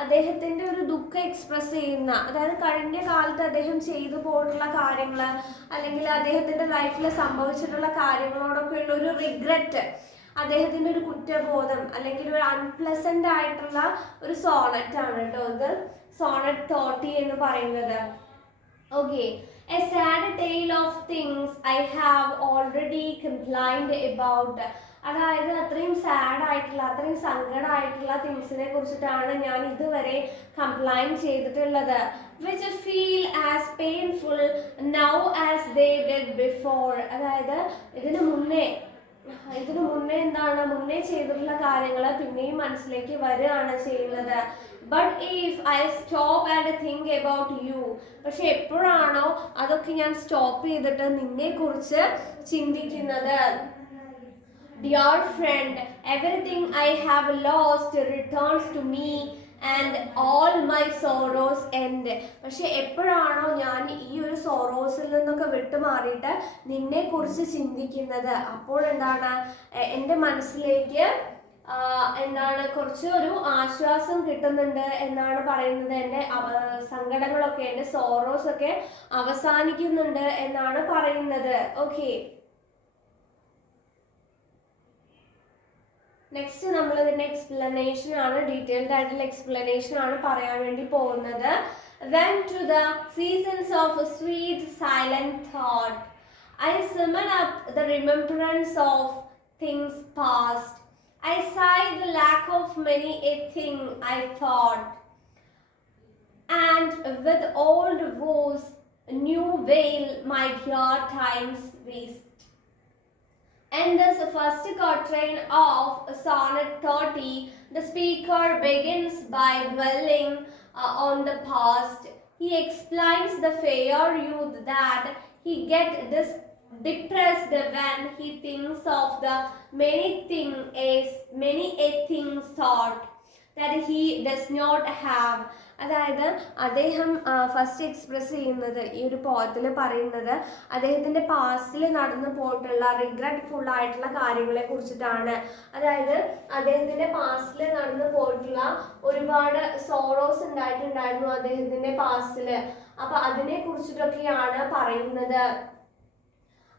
അദ്ദേഹത്തിൻ്റെ ഒരു ദുഃഖം എക്സ്പ്രസ് ചെയ്യുന്ന, അതായത് കഴിഞ്ഞ കാലത്ത് അദ്ദേഹം ചെയ്തു പോയിട്ടുള്ള കാര്യങ്ങൾ അല്ലെങ്കിൽ അദ്ദേഹത്തിൻ്റെ ലൈഫിൽ സംഭവിച്ചിട്ടുള്ള കാര്യങ്ങളോടൊക്കെയുള്ള ഒരു റിഗ്രറ്റ്, അദ്ദേഹത്തിൻ്റെ ഒരു കുറ്റബോധം അല്ലെങ്കിൽ ഒരു അൺപ്ലസന്റ് ആയിട്ടുള്ള ഒരു സോണറ്റ് ആണ് കേട്ടോ ഇത് സോണറ്റ് 30 എന്ന് പറയുന്നത്. Okay, a sad tale of things I have already complained about. അതായത് അത്രയും സാഡ് ആയിട്ടുള്ള അത്രയും സങ്കടമായിട്ടുള്ള തിങ്സിനെ കുറിച്ചിട്ടാണ് ഞാൻ ഇതുവരെ കംപ്ലൈൻ ചെയ്തിട്ടുള്ളത്. which feel as painful now as they did before. അതായത് ഇതിനു മുന്നേ എന്താണ് മുന്നേ ചെയ്തിട്ടുള്ള കാര്യങ്ങൾ പിന്നെയും മനസ്സിലേക്ക് വരികയാണ് ചെയ്യുന്നത്. But if I stop and think about you, പക്ഷെ എപ്പോഴാണോ അതൊക്കെ ഞാൻ സ്റ്റോപ്പ് ചെയ്തിട്ട് നിന്നെ കുറിച്ച് ചിന്തിക്കുന്നത്, dear friend, everything I have lost returns to me and all my sorrows end. പക്ഷെ എപ്പോഴാണോ ഞാൻ ഈ ഒരു സോറോസിൽ നിന്നൊക്കെ വിട്ടുമാറിയിട്ട് നിന്നെ കുറിച്ച് ചിന്തിക്കുന്നത്, അപ്പോൾ എന്താണ് എൻ്റെ മനസ്സിലേക്ക് എന്താണ് കുറച്ച് ഒരു ആശ്വാസം കിട്ടുന്നുണ്ട് എന്നാണ് പറയുന്നത്. എൻ്റെ സങ്കടങ്ങളൊക്കെ എൻ്റെ സോറോസ് ഒക്കെ അവസാനിക്കുന്നുണ്ട് എന്നാണ് പറയുന്നത്. ഓക്കെ, നെക്സ്റ്റ് നമ്മൾ ഇതിൻ്റെ എക്സ്പ്ലനേഷൻ ആണ്, ഡീറ്റെയിൽഡ് ആയിട്ടുള്ള എക്സ്പ്ലനേഷൻ ആണ് പറയാൻ വേണ്ടി പോകുന്നത്. Then to the seasons of sweet silent thought, I summon up the remembrance of things past. I sigh the lack of many a thing I thought, and with old woes new veil my dear times waste. And this first quatrain of Sonnet 30, the speaker begins by dwelling on the past. He explains the fair youth that he gets depressed when he thinks of the many a thing thought that he does not have. അതായത് അദ്ദേഹം first express ചെയ്യുന്നത് ഈ ഒരു പോയത്തിൽ പറയുന്നത് അദ്ദേഹത്തിൻ്റെ പാസ്റ്റിൽ നടന്നു പോയിട്ടുള്ള റിഗ്രറ്റ്ഫുൾ ആയിട്ടുള്ള കാര്യങ്ങളെ കുറിച്ചിട്ടാണ്. അതായത് അദ്ദേഹത്തിൻ്റെ പാസ്റ്റിൽ നടന്നു പോയിട്ടുള്ള ഒരുപാട് സോറോസ് ഉണ്ടായിട്ടുണ്ടായിരുന്നു അദ്ദേഹത്തിൻ്റെ പാസ്റ്റിൽ. അപ്പോൾ അതിനെ കുറിച്ചിട്ടൊക്കെയാണ് പറയുന്നത്.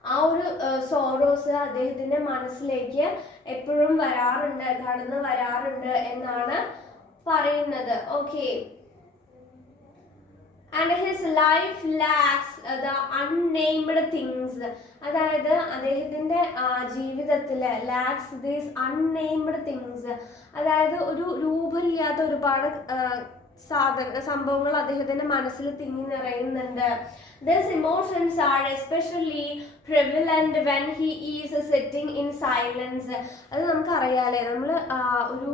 ആ ഒരു സോറോസ് അദ്ദേഹത്തിൻ്റെ മനസ്സിലേക്ക് എപ്പോഴും കടന്നു വരാറുണ്ട് എന്നാണ് പറയുന്നത്. Okay, and his life lacks the unnamed things. അതായത് അദ്ദേഹത്തിൻ്റെ ജീവിതത്തിൽ ലാക്സ് ദീസ് അൺനെയിംഡ് തിങ്സ്, അതായത് ഒരു രൂപമില്ലാത്ത ഒരുപാട് സംഭവങ്ങൾ അദ്ദേഹത്തിൻ്റെ മനസ്സിൽ തിങ്ങി നിറയുന്നുണ്ട്. These emotions are especially prevalent when he is sitting in silence. അത് നമുക്കറിയാലേ, നമ്മൾ ഒരു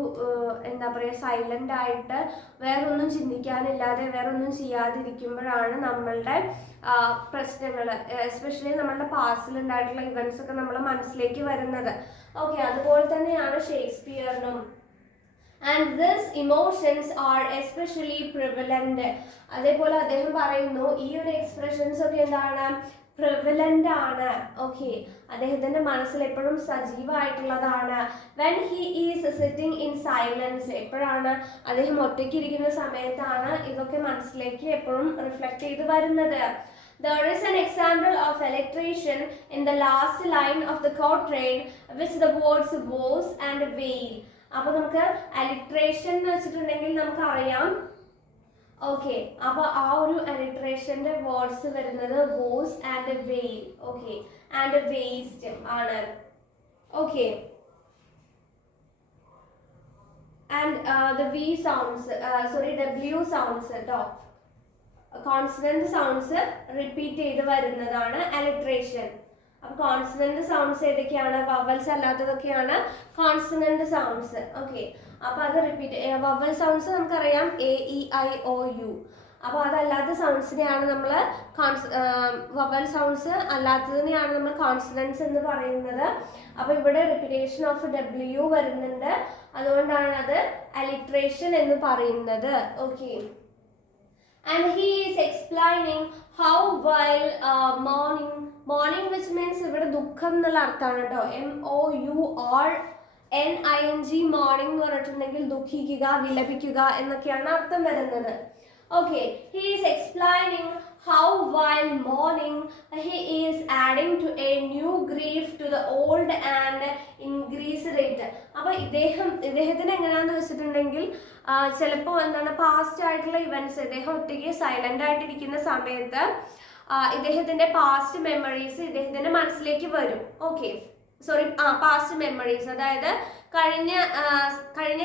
എന്താ പറയുക സൈലൻ്റ് ആയിട്ട് വേറൊന്നും ചിന്തിക്കാനില്ലാതെ വേറൊന്നും ചെയ്യാതിരിക്കുമ്പോഴാണ് നമ്മളുടെ പ്രശ്നങ്ങൾ, എസ്പെഷ്യലി നമ്മളുടെ പാസ്റ്റിൽ ഉണ്ടായിട്ടുള്ള ഇവൻറ്റ്സ് ഒക്കെ നമ്മളെ മനസ്സിലേക്ക് വരുന്നത്. ഓക്കെ, അതുപോലെ തന്നെയാണ് ഷേക്സ്പിയറിനും. And these emotions are especially prevalent. അതേപോലെ അദ്ദേഹം പറയുന്നു ഈ ഒരു എക്സ്പ്രഷൻസ് ഒക്കെ എന്താണ്, പ്രിവലൻ്റ് ആണ്. ഓക്കെ, അദ്ദേഹത്തിൻ്റെ മനസ്സിൽ എപ്പോഴും സജീവമായിട്ടുള്ളതാണ്. When he is sitting in silence, എപ്പോഴാണ് അദ്ദേഹം ഒറ്റയ്ക്കിരിക്കുന്ന സമയത്താണ് ഇതൊക്കെ മനസ്സിലേക്ക് എപ്പോഴും റിഫ്ലക്റ്റ് ചെയ്ത് വരുന്നത്. There is an example of electrician in the last line of the quatrain, which the words woes and wail. അപ്പോൾ നമുക്ക് അലിട്രേഷൻ എന്ന് വെച്ചിട്ടുണ്ടെങ്കിൽ നമുക്കറിയാം ഓക്കെ, അപ്പൊ ആ ഒരു അലിട്രേഷന്റെ വേർഡ്സ് വരുന്നത് woes and wail, okay, and waste ആണ്. Okay, and the V sounds, sorry W sounds കേട്ടോ, കോൺസണന്റ് സൗണ്ട്സ് റിപ്പീറ്റ് ചെയ്ത് വരുന്നതാണ് അലിട്രേഷൻ. അപ്പൊ കോൺസണന്റ് സൗണ്ട്സ് ഏതൊക്കെയാണ്? വവൽസ് അല്ലാത്തതൊക്കെയാണ് കോൺസണന്റ് സൗണ്ട്സ്. ഓക്കെ, അപ്പൊ അത് റിപ്പീറ്റ്. വവൽ സൗണ്ട്സ് നമുക്കറിയാം AEIOU. അപ്പൊ അതല്ലാത്ത സൗണ്ട്സിനെയാണ് നമ്മൾ വവൽ സൗണ്ട്സ് അല്ലാത്തതിനെയാണ് നമ്മൾ കോൺസണൻസ് എന്ന് പറയുന്നത്. അപ്പൊ ഇവിടെ റിപ്പീറ്റേഷൻ ഓഫ് W വരുന്നുണ്ട്, അതുകൊണ്ടാണ് അത് അലിട്രേഷൻ എന്ന് പറയുന്നത്. Okay, and he is explaining how while mourning which means ഇവിടെ ദുഃഖം എന്നുള്ള അർത്ഥമാണ് കേട്ടോ, MOURNING മോർണിംഗ് എന്ന് പറഞ്ഞിട്ടുണ്ടെങ്കിൽ ദുഃഖിക്കുക, വിലപിക്കുക എന്നൊക്കെയാണ് അർത്ഥം വരുന്നത്. Okay, he is explaining how while mourning he is adding to a new grief to the old and increased it. അപ്പോൾ ഇദ്ദേഹത്തിന് എങ്ങനെയാണെന്ന് വെച്ചിട്ടുണ്ടെങ്കിൽ ചിലപ്പോൾ എന്താണ് പാസ്റ്റ് ആയിട്ടുള്ള ഇവന്റ്സ്, ഇദ്ദേഹം ഒറ്റയ്ക്ക് സൈലന്റ് ആയിട്ടിരിക്കുന്ന സമയത്ത് ഇദ്ദേഹത്തിന്റെ പാസ്റ്റ് മെമ്മറീസ് ഇദ്ദേഹത്തിന്റെ മനസ്സിലേക്ക് വരും. ഓക്കെ, സോറി, പാസ്റ്റ് മെമ്മറീസ്, അതായത് കഴിഞ്ഞ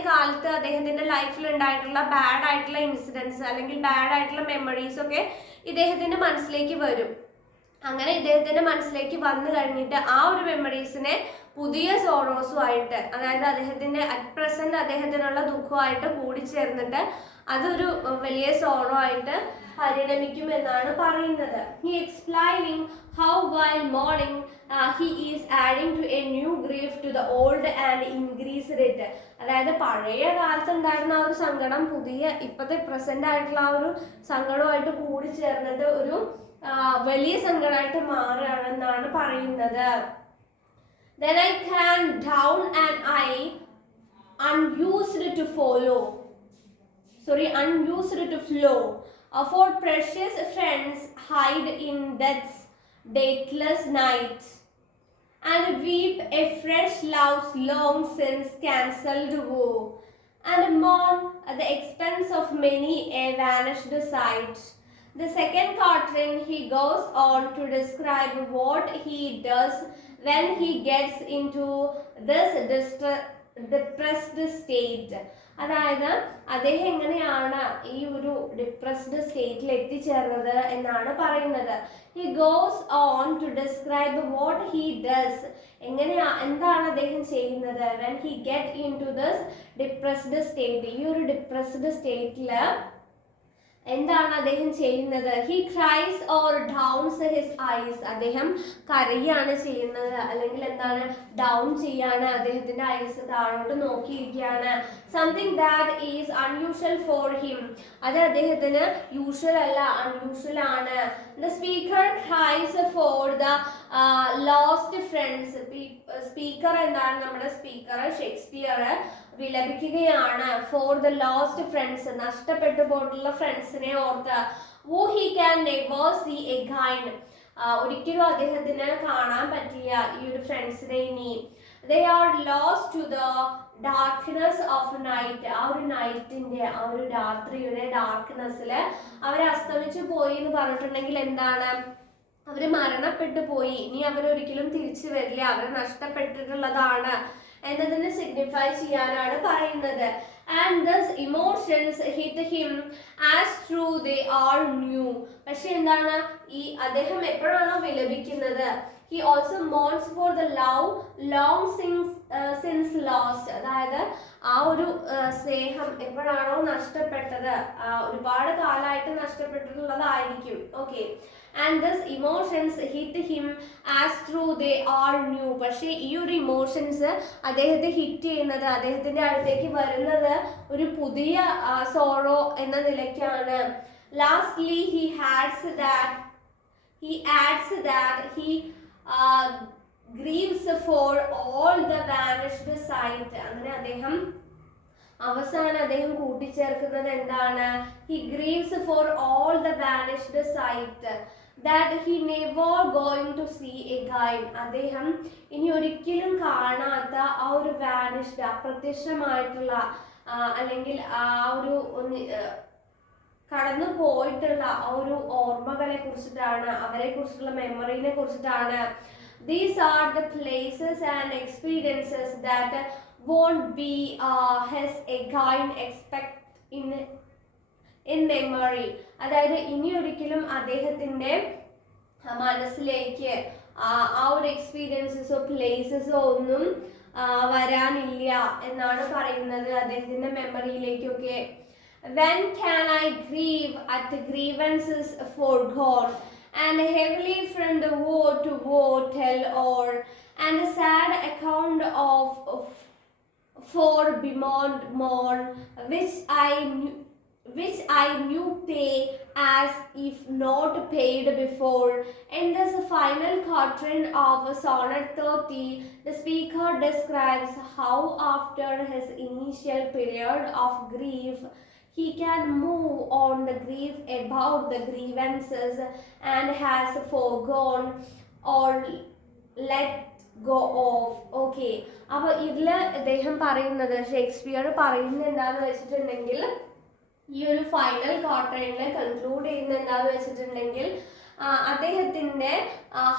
കാലത്ത് അദ്ദേഹത്തിന്റെ ലൈഫിൽ ഉണ്ടായിട്ടുള്ള ബാഡ് ആയിട്ടുള്ള ഇൻസിഡൻസ് അല്ലെങ്കിൽ ബാഡ് ആയിട്ടുള്ള മെമ്മറീസ് ഒക്കെ ഇദ്ദേഹത്തിന്റെ മനസ്സിലേക്ക് വരും. അങ്ങനെ ഇദ്ദേഹത്തിന്റെ മനസ്സിലേക്ക് വന്നു കഴിഞ്ഞിട്ട് ആ ഒരു മെമ്മറീസിനെ പുതിയ സോറോസുമായിട്ട്, അതായത് അദ്ദേഹത്തിന്റെ അറ്റ് പ്രസന്റ് അദ്ദേഹത്തിനുള്ള ദുഃഖമായിട്ട് കൂടിച്ചേർന്നിട്ട് അതൊരു വലിയ സോറോ ആയിട്ട് പരിണമിക്കും എന്നാണ് പറയുന്നത്. He explaining how while mourning he is adding to a new grief to the old and increased it. അതായത് പഴയ കാലത്ത് ഉണ്ടായിരുന്ന ആ ഒരു സങ്കടം ഇപ്പോഴത്തെ പ്രസന്റ് ആയിട്ടുള്ള ആ ഒരു സങ്കടമായിട്ട് കൂടി ചേർന്നിട്ട് ഒരു വലിയ സങ്കടമായിട്ട് മാറുകയാണെന്നാണ് പറയുന്നത്. Then I can down and I unused to flow. For precious friends hide in death's dateless night, and weep a fresh love's long since cancelled woe, and mourn at the expense of many a vanished sight. The second quatrain he goes on to describe what he does when he gets into this depressed state. അതായത് അദ്ദേഹം എങ്ങനെയാണ് ഈ ഒരു depressed സ്റ്റേറ്റിൽ എത്തിച്ചേർന്നത് എന്നാണ് പറയുന്നത്. He goes on to describe what he does. എന്താണ് അദ്ദേഹം ചെയ്യുന്നത് when he get into this depressed state. ഈ ഒരു ഡിപ്രസ്ഡ് സ്റ്റേറ്റിൽ എന്താണ് അദ്ദേഹം ചെയ്യുന്നത്? He cries or downs his eyes. അദ്ദേഹം കരയാണ് ചെയ്യുന്നത്, അല്ലെങ്കിൽ എന്താണ് ഡൗൺ ചെയ്യാണ്, അദ്ദേഹത്തിന്റെ ഐസ് താഴോട്ട് നോക്കിയിരിക്കുകയാണ്. Something that is unusual for him. അത് അദ്ദേഹത്തിന് യൂഷ്വൽ അല്ല, അൺയൂഷ്വൽ ആണ്. The speaker cries for the lost friends. Speaker എന്താണ്? നമ്മുടെ സ്പീക്കർ ഷേക്സ്പിയർ വിലപിക്കുകയാണ് ഫോർ ദ ലോസ്റ്റ് ഫ്രണ്ട്സ്, നഷ്ടപ്പെട്ടു പോയിട്ടുള്ള ഫ്രണ്ട്സിനെ ഓർത്ത്. who he can never see again. ഒരിക്കലും അദ്ദേഹത്തിന് കാണാൻ പറ്റില്ല ഈ ഒരു ഫ്രണ്ട്സിനെ ഇനി. they are lost to the darkness of night. ആ ഒരു നൈറ്റിന്റെ, ആ ഒരു രാത്രിയുടെ ഡാർക്ക്നെസ്സിൽ അവർ അസ്തമിച്ചു പോയി എന്ന് പറഞ്ഞിട്ടുണ്ടെങ്കിൽ എന്താണ്? അവര് മരണപ്പെട്ടു പോയി, ഇനി അവരൊരിക്കലും തിരിച്ചു വരില്ല, അവർ നഷ്ടപ്പെട്ടിട്ടുള്ളതാണ് എന്നതിനെ സിഗ്നിഫൈ ചെയ്യാനാണ് പറയുന്നത്. And thus emotions hit him as true they are new. പക്ഷെ എന്താണ് അദ്ദേഹം എപ്പോഴാണോ വിലപിക്കുന്നത്, he also mourns for the love long since lost. അതായത് ആ ഒരു സ്നേഹം എപ്പോഴാണോ നഷ്ടപ്പെട്ടത്, ഒരുപാട് കാലമായിട്ട് നഷ്ടപ്പെട്ടിട്ടുള്ളതായിരിക്കും. Okay, and thus emotions hit him as true they are new. പക്ഷേ ഈ ഒരു ഇമോഷൻസ് അദ്ദേഹത്തെ ഹിറ്റ് ചെയ്യുന്നത്, അദ്ദേഹത്തിന്റെ അടുത്തേക്ക് വരുന്നത് ഒരു പുതിയ സോറോ എന്ന നിലയ്ക്കാണ്. Lastly he adds that he grieves for all the vanished sight. അങ്ങനെ അവസാനം അദ്ദേഹം കൂട്ടിച്ചേർക്കുന്നത് എന്താണ്? he grieves for all the vanished sight that he never going to see again. അദ്ദേഹം ഇനി ഒരിക്കലും കാണാത്ത ആ ഒരു വാനിഷ്ഡ്, അപ്രത്യക്ഷമായിട്ടുള്ള അല്ലെങ്കിൽ ആ ഒരു കടന്നു പോയിട്ടുള്ള ആ ഒരു ഓർമ്മകളെ കുറിച്ചിട്ടാണ്, അവരെ കുറിച്ചുള്ള മെമ്മറിനെ കുറിച്ചിട്ടാണ്. These are the places and experiences that won't be his again expect in memory. അതായത് ഇനി ഒരിക്കലും അദ്ദേഹത്തിന്റെ മനസ്സിലേക്ക് ആ ഒരു എക്സ്പീരിയൻസസോ പ്ലേസസോ ഒന്നും വരാനില്ല എന്നാണ് പറയുന്നത് അദ്ദേഹത്തിന്റെ മെമ്മറിയിലേക്കൊക്കെ. When can I grieve at grievances forgone, and heavily from the woe to woe tell o'er, and a sad account of for beyond mourn, which I knew pay as if not paid before. In this final quatrain of Sonnet 30, the speaker describes how after his initial period of grief, he can move on the grief about the grievances and has forgone or let go of. Okay, അപ്പോൾ ഇതിൽ അദ്ദേഹം പറയുന്നത്, Shakespeare പറയുന്നത് എന്താന്ന് വെച്ചിട്ടുണ്ടെങ്കിൽ, ഈ ഒരു final ക്വാർട്ടറിനെ conclude ചെയ്യുന്നത് എന്താന്ന് വെച്ചിട്ടുണ്ടെങ്കിൽ, അദ്ദേഹത്തിന്റെ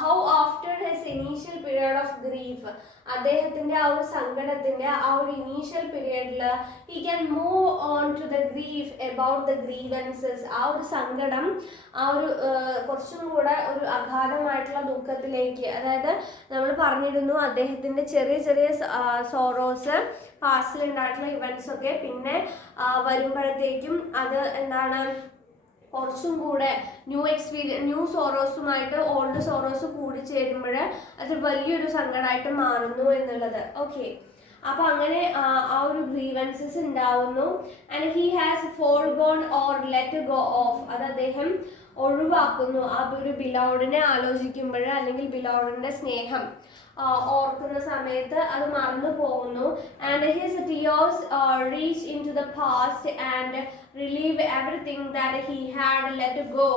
how after his initial period of grief, അദ്ദേഹത്തിന്റെ ആ ഒരു സങ്കടത്തിന്റെ ആ ഒരു ഇനീഷ്യൽ പീരിയഡിൽ he can move on to the grief about the grievances, ആ ഒരു സങ്കടം ആ ഒരു കുറച്ചും കൂടെ ഒരു അഗാധമായിട്ടുള്ള ദുഃഖത്തിലേക്ക്, അതായത് നമ്മൾ പറഞ്ഞിരുന്നു അദ്ദേഹത്തിന്റെ ചെറിയ ചെറിയ സോറോസ് പാസ്റ്റിലുണ്ടായിട്ടുള്ള ഇവന്റ്സ് ഒക്കെ പിന്നെ വരുമ്പോഴത്തേക്കും അത് എന്താണ് കുറച്ചും കൂടെ ന്യൂ സോറോസുമായിട്ട് ഓൾഡ് സോറോസ് കൂടി ചേരുമ്പോൾ അത് വലിയൊരു സങ്കടമായിട്ട് മാറുന്നു എന്നുള്ളത്. ഓക്കെ, അപ്പൊ അങ്ങനെ ആ ഒരു ഗ്രീവൻസസ് ഉണ്ടാവുന്നു. And he has forgone or let go of, അത് അദ്ദേഹം ഒഴിവാക്കുന്നു. ആ ഒരു ബിലൗഡിനെ ആലോചിക്കുമ്പോൾ അല്ലെങ്കിൽ ബിലൗഡിന്റെ സ്നേഹം ഓർക്കുന്ന സമയത്ത് അത് മറന്നു പോകുന്നു. And his tears reach in to the past and relieve everything that he had let go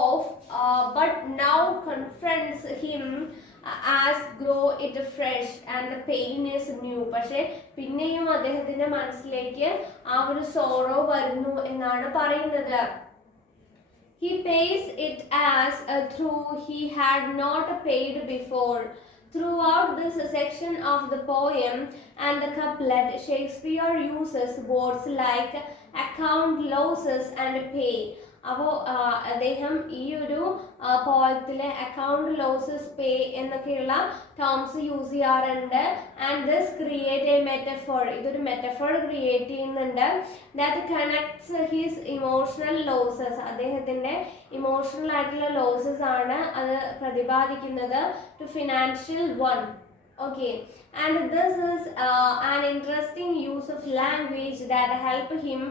of, but now confronts him as grow it fresh and the pain is new. പക്ഷെ പിന്നെയും അദ്ദേഹത്തിന്റെ മനസ്സിലേക്ക് ആ ഒരു സോറോ വരുന്നു എന്നാണ് പറയുന്നത്. He pays it as though he had not paid before. Throughout this section of the poem and the couplet, Shakespeare uses words like account, losses and pay. അപ്പോൾ അദ്ദേഹം ഈ ഒരു പോയത്തിലെ അക്കൗണ്ട്, ലോസസ്, പേ എന്നൊക്കെയുള്ള terms use ചെയ്യാറുണ്ട്. And this create a metaphor, ഇതൊരു metaphor create ചെയ്യുന്നുണ്ട്. That connects his emotional losses, അദ്ദേഹത്തിന്റെ emotional ആയിട്ടുള്ള ലോസസ് ആണ് അത് പ്രതിപാദിക്കുന്നത്, to financial one. Okay, and this is an interesting use of language that help him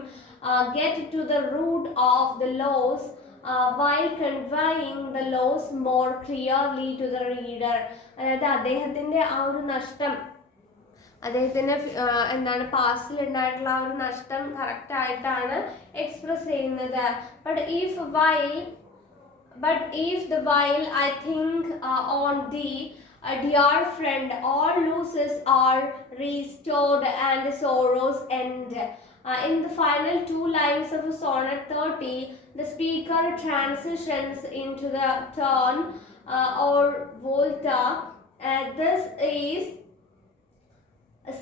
get to the root of the loss while conveying the loss more clearly to the reader. അതായത് അദ്ദേഹത്തിന്റെ ആ ഒരു നഷ്ടം, അദ്ദേഹത്തിന്റെ എന്താണ് പാസ്റ്റിൽ ഉണ്ടായിട്ടുള്ള ആ ഒരു നഷ്ടം കറക്റ്റ് ആയിട്ടാണ് എക്സ്പ്രസ് ചെയ്യുന്നത്. But if the while I think on thee, a dear friend, all losses are restored and sorrows end. In the final two lines of Sonnet 30, the speaker transitions into the turn or volta. This is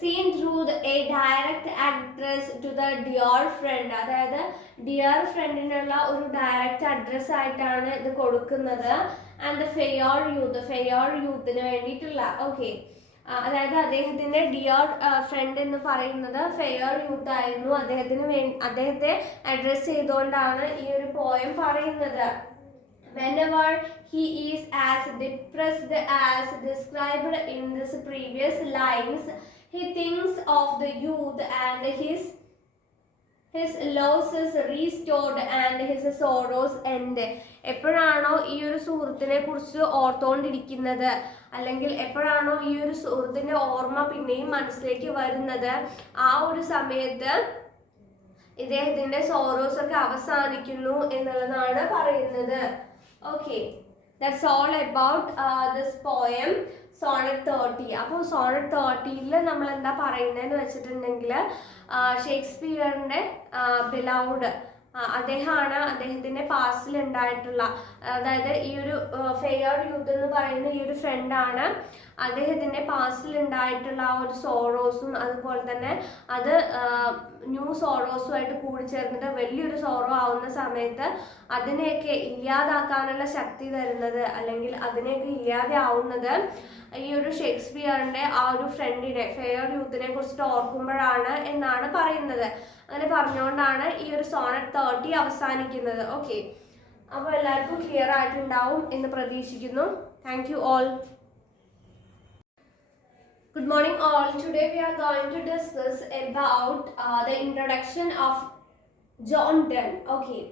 seen through a direct address to the dear friend. അതായത് dear ഫ്രണ്ടിനുള്ള ഒരു direct address ആയിട്ടാണ് ഇത് കൊടുക്കുന്നത്. And the fair യൂത്തിന് വേണ്ടിയിട്ടുള്ള. Okay, അതായത് അദ്ദേഹത്തിന്റെ dear friend എന്ന് പറയുന്നത് ഫെയർ യൂത്ത് ആയിരുന്നു. അദ്ദേഹത്തെ അഡ്രസ് ചെയ്തുകൊണ്ടാണ് ഈ ഒരു പോയം പറയുന്നത്. Whenever he is as depressed as described in this previous lines, he thinks of the youth and his losses restored and his sorrows end. എപ്പോഴാണോ ഈ ഒരു സുഹൃത്തിനെ കുറിച്ച് ഓർത്തുകൊണ്ടിരിക്കുന്നത്, അല്ലെങ്കിൽ എപ്പോഴാണോ ഈ ഒരു സുഹൃത്തിന്റെ ഓർമ്മ പിന്നെയും മനസ്സിലേക്ക് വരുന്നത്, ആ ഒരു സമയത്ത് ഇദ്ദേഹത്തിന്റെ സോറോസ് ഒക്കെ അവസാനിക്കുന്നു എന്നുള്ളതാണ് പറയുന്നത്. Okay, that's all about this poem Sonnet 30. അപ്പോൾ Sonnet 30യിൽ നമ്മൾ എന്താ പറയുന്നതെന്ന് വെച്ചിട്ടുണ്ടെങ്കിൽ ഷേക്സ്പിയറിന്റെ ബിലൗഡ് അദ്ദേഹമാണ് അദ്ദേഹത്തിൻ്റെ പാസ്റ്റിൽ ഉണ്ടായിട്ടുള്ള, അതായത് ഈ ഒരു ഫെയർ യൂത്ത് എന്ന് പറയുന്ന ഈ ഒരു ഫ്രണ്ടാണ് അദ്ദേഹത്തിൻ്റെ പാസ്റ്റിൽ ഉണ്ടായിട്ടുള്ള ആ ഒരു സോറോസും അതുപോലെ തന്നെ അത് ന്യൂ സോറോസുമായിട്ട് കൂടിച്ചേർന്നിട്ട് വലിയൊരു സോറോ ആവുന്ന സമയത്ത് അതിനെയൊക്കെ ഇല്ലാതാക്കാനുള്ള ശക്തി തരുന്നത്, അല്ലെങ്കിൽ അതിനെയൊക്കെ ഇല്ലാതെ ആവുന്നത് ഈ ഒരു ഷേക്സ്പിയറിൻ്റെ ആ ഒരു ഫ്രണ്ടിനെ, ഫെയർ യൂത്തിനെ കുറിച്ചിട്ട് ഓർക്കുമ്പോഴാണ് എന്നാണ് പറയുന്നത്. അങ്ങനെ പറഞ്ഞുകൊണ്ടാണ് ഈ ഒരു സോണറ്റ് 30 അവസാനിക്കുന്നത്. ഓക്കെ, അപ്പോൾ എല്ലാവർക്കും ക്ലിയർ ആയിട്ടുണ്ടാവും എന്ന് പ്രതീക്ഷിക്കുന്നു. Thank you all. Good morning all. Today we are going to discuss about the introduction of John Donne. Okay.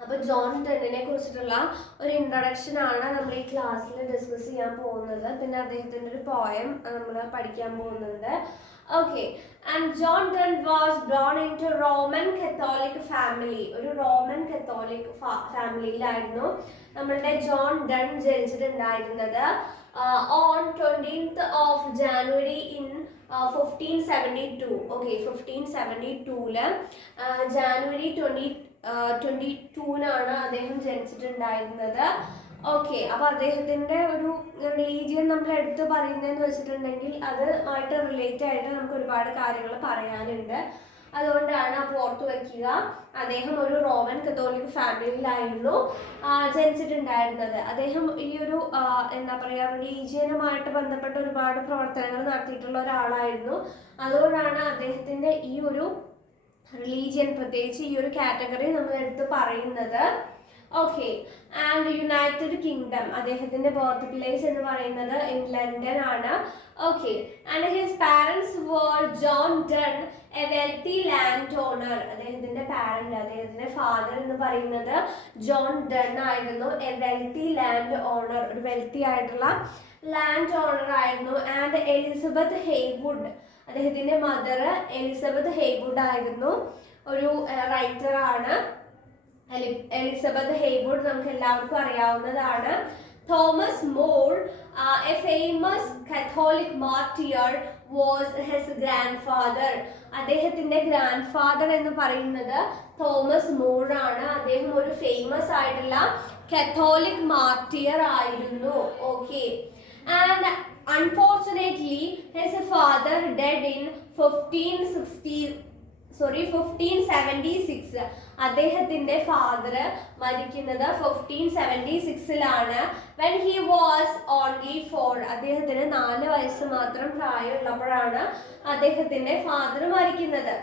അപ്പോൾ ജോൺ ഡണ്ണിനെ കുറിച്ചിട്ടുള്ള ഒരു ഇൻട്രൊഡക്ഷൻ ആണ് നമ്മൾ ഈ ക്ലാസ്സിൽ ഡിസ്കസ് ചെയ്യാൻ പോകുന്നത്. പിന്നെ അദ്ദേഹത്തിൻ്റെ ഒരു പോയം നമ്മൾ പഠിക്കാൻ പോകുന്നുണ്ട്. Okay, and John Donne was born into Roman Catholic family. ഒരു റോമൻ കത്തോലിക് ഫാമിലിയിലായിരുന്നു നമ്മളുടെ ജോൺ ഡൺ ജനിച്ചിട്ടുണ്ടായിരുന്നത്. On 20th of January in 1572. Okay, 1572 January 22-നാണ് അദ്ദേഹം ജനിച്ചിട്ടുണ്ടായിരുന്നത്. ഓക്കെ, അപ്പോൾ അദ്ദേഹത്തിൻ്റെ ഒരു റിലീജിയൻ നമ്മൾ എടുത്ത് പറയുന്നതെന്ന് വെച്ചിട്ടുണ്ടെങ്കിൽ അതുമായിട്ട് റിലേറ്റ് ആയിട്ട് നമുക്ക് ഒരുപാട് കാര്യങ്ങൾ പറയാനുണ്ട്. അതുകൊണ്ടാണ് അപ്പോൾ ഓർത്തു വയ്ക്കുക, അദ്ദേഹം ഒരു റോമൻ കത്തോലിക് ഫാമിലിയിലായിരുന്നു ജനിച്ചിട്ടുണ്ടായിരുന്നത്. അദ്ദേഹം ഈ ഒരു എന്താ പറയുക, റിലീജിയനുമായിട്ട് ബന്ധപ്പെട്ട ഒരുപാട് പ്രവർത്തനങ്ങൾ നടത്തിയിട്ടുള്ള ഒരാളായിരുന്നു. അതുകൊണ്ടാണ് അദ്ദേഹത്തിൻ്റെ ഈ ഒരു റിലീജിയൻ, പ്രത്യേകിച്ച് ഈ ഒരു കാറ്റഗറി നമ്മൾ എടുത്ത് പറയുന്നത്. ഓക്കെ, ആൻഡ് യുണൈറ്റഡ് കിങ്ഡം, അദ്ദേഹത്തിൻ്റെ ബർത്ത് പ്ലേസ് എന്ന് പറയുന്നത് ഇൻ ലണ്ടൻ ആണ്. Okay, and his parents were John Donne, a wealthy land owner. അദ്ദേഹത്തിൻ്റെ അദ്ദേഹത്തിൻ്റെ ഫാദർ എന്ന് പറയുന്നത് ജോൺ ഡൺ ആയിരുന്നു. എ വെൽത്തി ലാൻഡ് ഓണർ, ഒരു വെൽത്തി ആയിട്ടുള്ള ലാൻഡ് ഓണർ ആയിരുന്നു. ആൻഡ് എലിസബത്ത് ഹേയ്വുഡ്, അദ്ദേഹത്തിൻ്റെ മദർ എലിസബത്ത് ഹേയ്വുഡ് ആയിരുന്നു, ഒരു റൈറ്റർ ആണ്. എലിസബത്ത് ഹേയ്വുഡ് നമുക്ക് എല്ലാവർക്കും അറിയാവുന്നതാണ്. Thomas More, a famous Catholic martyr, was his grandfather. അദ്ദേഹത്തിൻ്റെ ഗ്രാൻഡ് ഫാദർ എന്ന് പറയുന്നത് തോമസ് മോർ ആണ്. അദ്ദേഹം ഒരു ഫേമസ് ആയിട്ടുള്ള കത്തോലിക് മാർട്ടിയർ ആയിരുന്നു. Okay, and unfortunately his father dead in 1576. അദ്ദേഹത്തിൻ്റെ ഫാദർ മരിക്കുന്നത് 1576-ലാണ്. When he was only 4. അദ്ദേഹത്തിന് 4 വയസ്സ് മാത്രം പ്രായമുള്ളപ്പോഴാണ് അദ്ദേഹത്തിൻ്റെ ഫാദർ മരിക്കുന്നത്.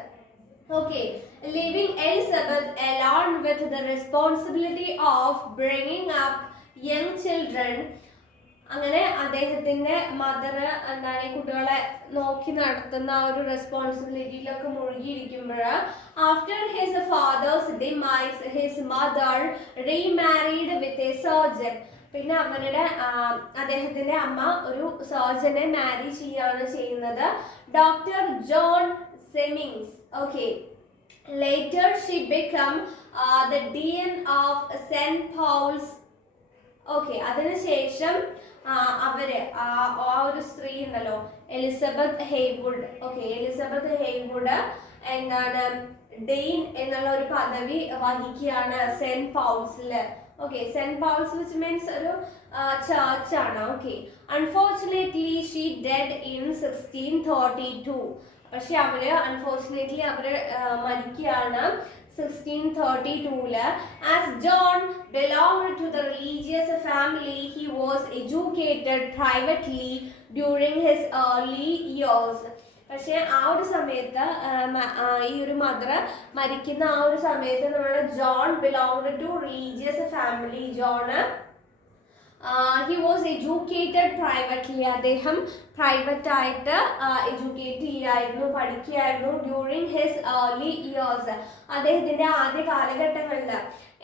Okay, living Elizabeth along with the responsibility of bringing up young children. അങ്ങനെ അദ്ദേഹത്തിൻ്റെ മദർ എന്താണ് ഈ കുട്ടികളെ നോക്കി നടത്തുന്ന ആ ഒരു റെസ്പോൺസിബിലിറ്റിയിലൊക്കെ മുഴുകിയിരിക്കുമ്പോൾ after his father's demise his mother remarried with a surgeon. പിന്നെ അദ്ദേഹത്തിൻ്റെ അമ്മ ഒരു സർജനെ മാരി ചെയ്യുകയാണ് ചെയ്യുന്നത്, doctor John Syminges. Okay, later she become the dean of Saint Paul's. Okay, അതിനുശേഷം ആ ഒരു സ്ത്രീ ഉണ്ടല്ലോ, Elizabeth Heywood. Okay, Elizabeth Heywood എന്താണ് ഡെയിൻ എന്നുള്ള ഒരു പദവി വഹിക്കുകയാണ് സെന്റ് പൗൾസിൽ. Okay, Saint Paul's which means ഒരു ചർച്ച് ആണ്. Okay, unfortunately she dead in 1632. പക്ഷെ അൺഫോർച്ചുനേറ്റ്ലി മരിക്കുകയാണ് 1632. As John belonged to the religious family, he was educated privately during his early years. പക്ഷേ ആ ഒരു സമയത്ത് ഈ ഒരു മദർ മരിക്കുന്ന ആ ഒരു സമയത്ത് നമ്മുടെ John belonged to religious family. he was educated privately. അദ്ദേഹം പ്രൈവറ്റ് ആയിട്ട് എഡ്യൂക്കേറ്റ് ചെയ്യായിരുന്നു, പഠിക്കുകയായിരുന്നു. ഡ്യൂറിങ് ഹിസ് ഏർലി ഇയേഴ്സ്, അദ്ദേഹത്തിൻ്റെ ആദ്യ കാലഘട്ടങ്ങളിൽ.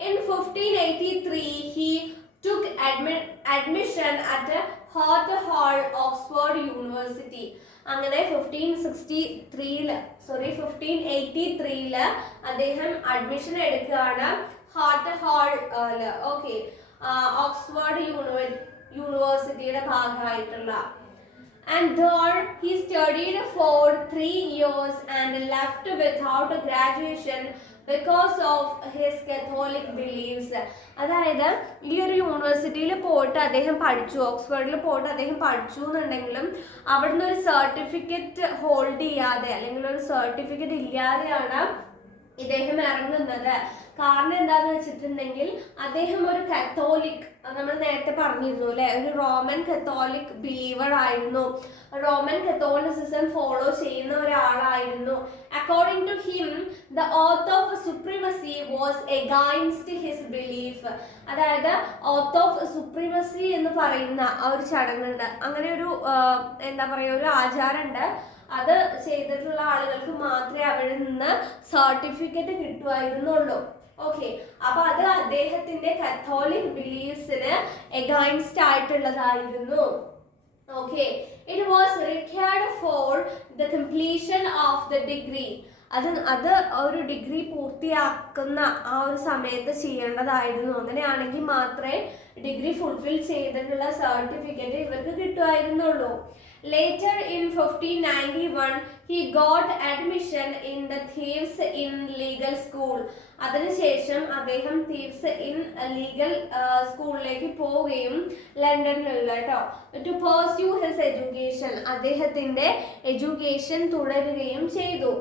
In 1583 he took admission at heart hall, Oxford university. അങ്ങനെ 1583 അദ്ദേഹം അഡ്മിഷൻ എടുക്കുകയാണ് ഹാർട്ട് ഹാൾ. ഓക്കെ, ഓക്സ്ഫോർഡ് യൂണിവേഴ്സിറ്റിയുടെ ഭാഗമായിട്ടുള്ള. And there he studied for 3 years and left without graduation because of his Catholic beliefs. അതായത് ഈ ഒരു യൂണിവേഴ്സിറ്റിയിൽ പോയിട്ട് അദ്ദേഹം പഠിച്ചു, ഓക്സ്ഫോർഡിൽ പോയിട്ട് അദ്ദേഹം പഠിച്ചു എന്നുണ്ടെങ്കിലും അവിടുന്ന് ഒരു സർട്ടിഫിക്കറ്റ് ഹോൾഡ് ചെയ്യാതെ അല്ലെങ്കിൽ ഒരു സർട്ടിഫിക്കറ്റ് ഇല്ലാതെയാണ് ഇദ്ദേഹം ഇറങ്ങുന്നത്. കാരണം എന്താന്ന് വെച്ചിട്ടുണ്ടെങ്കിൽ അദ്ദേഹം ഒരു കത്തോലിക്, നമ്മൾ നേരത്തെ പറഞ്ഞിരുന്നു അല്ലെ, ഒരു റോമൻ കത്തോലിക് ബിലീവർ ആയിരുന്നു, റോമൻ കത്തോലിസിസം ഫോളോ ചെയ്യുന്ന ഒരാളായിരുന്നു. According to him the oath of supremacy was against his belief. അതായത് ഓത്ത് ഓഫ് സുപ്രീമസി എന്ന് പറയുന്ന ആ ഒരു ചടങ്ങുണ്ട്, അങ്ങനെ ഒരു എന്താ പറയുക, ഒരു ആചാരമുണ്ട്. അത് ചെയ്തിട്ടുള്ള ആളുകൾക്ക് മാത്രമേ അവിടെ നിന്ന് സർട്ടിഫിക്കറ്റ് കിട്ടുമായിരുന്നുള്ളൂ. ഓക്കെ, അപ്പൊ അത് അദ്ദേഹത്തിന്റെ കത്തോലിക് ബിലീഫ്സിന് എഗൈൻസ്റ്റ് ആയിട്ടുള്ളതായിരുന്നു. Okay, it was required for the completion of the degree. അത് ഒരു ഡിഗ്രി പൂർത്തിയാക്കുന്ന ആ ഒരു സമയത്ത് ചെയ്യേണ്ടതായിരുന്നു. അങ്ങനെയാണെങ്കിൽ മാത്രമേ ഡിഗ്രി ഫുൾഫിൽ ചെയ്തിട്ടുള്ള സർട്ടിഫിക്കറ്റ് ഇവർക്ക് കിട്ടുമായിരുന്നുള്ളൂ. Later in 1591 he got admission in the Thieves Inn legal school. അതിനുശേഷം അദ്ദേഹം തീവ്സ് ഇൻ ലീഗൽ സ്കൂളിലേക്ക് പോവുകയും ലണ്ടനിലുള്ള കേട്ടോ ടു pursue his education, അദ്ദേഹത്തിന്റെ എഡ്യൂക്കേഷൻ തുടരുകയും ചെയ്തു.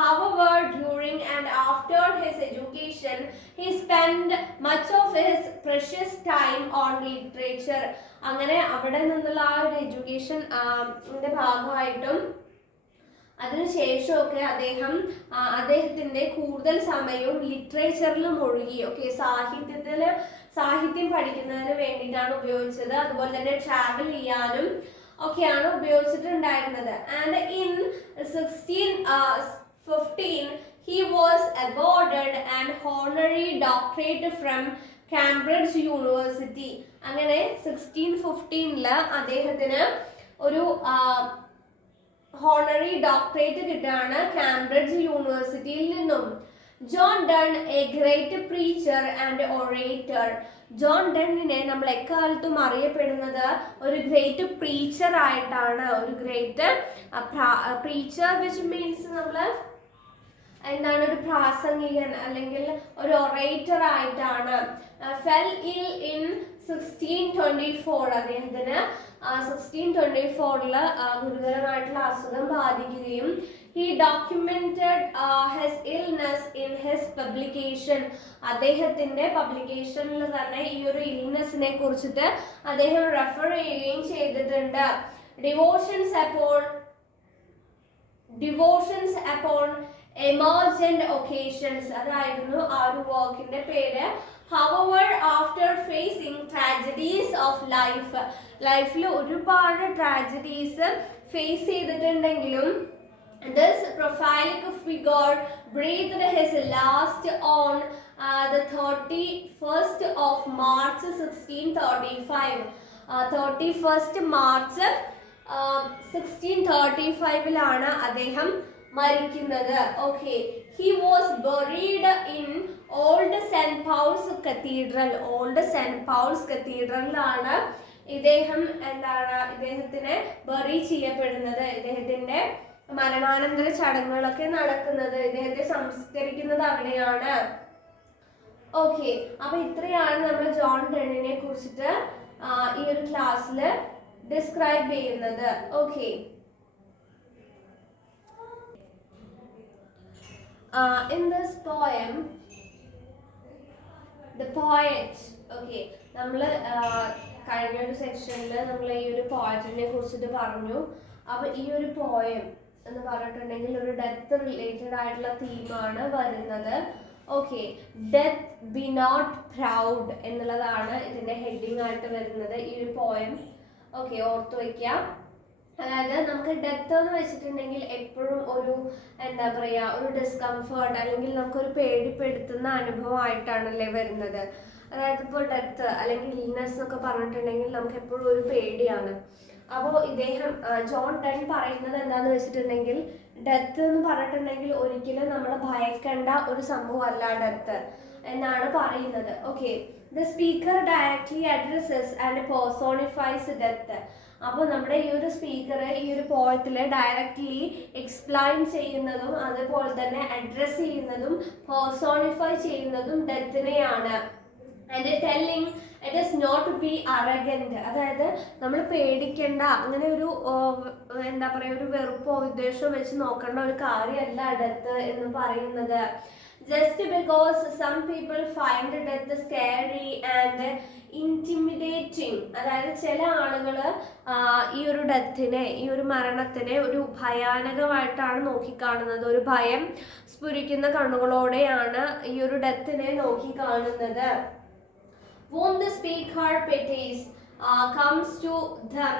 However, during and after his education, he spent much of his precious time on literature. അങ്ങനെ അവിടെ നിന്നുള്ള ആ ഒരു എഡ്യൂക്കേഷൻ ഭാഗമായിട്ടും അതിനുശേഷമൊക്കെ അദ്ദേഹത്തിന്റെ കൂടുതൽ സമയവും ലിറ്ററേച്ചറിൽ മുഴുകി. ഓക്കെ, സാഹിത്യം പഠിക്കുന്നതിന് വേണ്ടിയിട്ടാണ് ഉപയോഗിച്ചത്. അതുപോലെ തന്നെ ട്രാവൽ ചെയ്യാനും ഒക്കെയാണ് ഉപയോഗിച്ചിട്ടുണ്ടായിരുന്നത്. And in 1615 he was awarded an honorary doctorate from Cambridge University. അങ്ങനെ 1615 അദ്ദേഹത്തിന് ഒരു ഹോണറി ഡോക്ടറേറ്റ് കിട്ടുകയാണ് കാംബ്രിഡ്ജ് യൂണിവേഴ്സിറ്റിയിൽ നിന്നും. John Donne, a great preacher and orator. John ഡണ്ണിനെ നമ്മൾ എക്കാലത്തും അറിയപ്പെടുന്നത് ഒരു ഗ്രേറ്റ് പ്രീച്ചർ ആയിട്ടാണ്. ഒരു ഗ്രേറ്റ് പ്രീച്ചർ വിച്ച് മീൻസ് നമ്മൾ എന്താണ്, ഒരു പ്രാസംഗികൻ അല്ലെങ്കിൽ ഒരു ഒറേറ്റർ ആയിട്ടാണ്. ഫെൽ ഇൽ ഇൻ 1624. അദ്ദേഹത്തിന് 1624 ഗുരുതരമായിട്ടുള്ള അസുഖം ബാധിക്കുകയും he documented his illness in his publication. അദ്ദേഹത്തിന്റെ പബ്ലിക്കേഷനിൽ തന്നെ ഈ ഒരു ഇൽനെസ്സിനെ കുറിച്ചിട്ട് അദ്ദേഹം റെഫർ ചെയ്യുകയും ചെയ്തിട്ടുണ്ട്. ഡിവോഷൻസ് അപ്പോൺ എമർജന്റ് ഒക്കേഷൻസ്, അതായിരുന്നു ആ ഒരു വർക്കിന്റെ പേര്. However, after facing tragedies of life, ലൈഫിൽ ഒരുപാട് ട്രാജഡീസ് ഫേസ് ചെയ്തിട്ടുണ്ടെങ്കിലും this prolific figure breathed his last on the 31st of March 1635. 31st March 1635 അദ്ദേഹം മരിക്കുന്നത്. Okay, he was buried in old Saint Paul's cathedral. Old Saint Paul's കത്തീഡ്രലിലാണ് ഇദ്ദേഹത്തിനെ bury ചെയ്യപ്പെടുന്നത്. ഇദ്ദേഹത്തിന്റെ മരണാനന്തര ചടങ്ങുകളൊക്കെ നടക്കുന്നത്, ഇദ്ദേഹത്തെ സംസ്കരിക്കുന്നത് അവിടെയാണ്. ഓക്കെ, അപ്പൊ ഇത്രയാണ് നമ്മൾ ജോൺ ഡണ്ണിനെ കുറിച്ചിട്ട് ഈ ഒരു ക്ലാസ്സിൽ ഡിസ്ക്രൈബ് ചെയ്യുന്നത്. Okay, in this poem the poet, okay, നമ്മൾ കഴിഞ്ഞ ഒരു സെക്ഷനിൽ നമ്മൾ ഈ ഒരു പോയറ്റിനെ കുറിച്ചിട്ട് പറഞ്ഞു. അപ്പൊ ഈ ഒരു പോയം എന്ന് പറഞ്ഞിട്ടുണ്ടെങ്കിൽ ഒരു ഡെത്ത് റിലേറ്റഡ് ആയിട്ടുള്ള തീമാണ് വരുന്നത്. Okay, death be not proud എന്നുള്ളതാണ് ഇതിന്റെ ഹെഡിങ് ആയിട്ട് വരുന്നത് ഈ ഒരു പോയം. ഓക്കെ, ഓർത്തു വയ്ക്കാം. അതായത് നമുക്ക് ഡെത്ത് എന്ന് വെച്ചിട്ടുണ്ടെങ്കിൽ എപ്പോഴും ഒരു എന്താ പറയുക, ഒരു ഡിസ്കംഫേർട്ട് അല്ലെങ്കിൽ നമുക്കൊരു പേടിപ്പെടുത്തുന്ന അനുഭവമായിട്ടാണല്ലേ വരുന്നത്. അതായത് ഇപ്പോൾ ഡെത്ത് അല്ലെങ്കിൽ ഇൽനെസ് എന്നൊക്കെ പറഞ്ഞിട്ടുണ്ടെങ്കിൽ നമുക്ക് എപ്പോഴും ഒരു പേടിയാണ്. അപ്പോൾ ജോൺ ഡൺ പറയുന്നത് എന്താന്ന് വെച്ചിട്ടുണ്ടെങ്കിൽ ഡെത്ത് എന്ന് പറഞ്ഞിട്ടുണ്ടെങ്കിൽ ഒരിക്കലും നമ്മൾ ഭയക്കേണ്ട ഒരു സംഭവമല്ല ഡെത്ത് എന്നാണ് പറയുന്നത്. Okay, the speaker directly addresses and personifies death. അപ്പോൾ നമ്മുടെ ഈ ഒരു സ്പീക്കർ ഈ ഒരു പോയത്തിൽ ഡയറക്റ്റ്ലി എക്സ്പ്ലെയിൻ ചെയ്യുന്നതും അതുപോലെ തന്നെ അഡ്രസ് ചെയ്യുന്നതും പേഴ്സോണിഫൈ ചെയ്യുന്നതും ഡെത്തിനെയാണ്. And telling it is not to be arrogant, അതായത് നമ്മൾ പേടിക്കേണ്ട, അങ്ങനെ ഒരു എന്താ പറയുക, ഒരു വെറുപ്പോ വിദ്വേഷമോ വെച്ച് നോക്കേണ്ട ഒരു കാര്യമല്ല ഡെത്ത് എന്ന് പറയുന്നത്. Just because some people find death scary and intimidating, അതായത് ചില ആളുകൾ ഈ ഒരു ഡെത്തിനെ, ഈ ഒരു മരണത്തിനെ ഒരു ഭയാനകമായിട്ടാണ് നോക്കിക്കാണുന്നത്. ഒരു ഭയം സ്ഫുരിക്കുന്ന കണ്ണുകളോടെയാണ് ഈ ഒരു ഡെത്തിനെ നോക്കിക്കാണുന്നത്. Whom the speaker pities comes to them,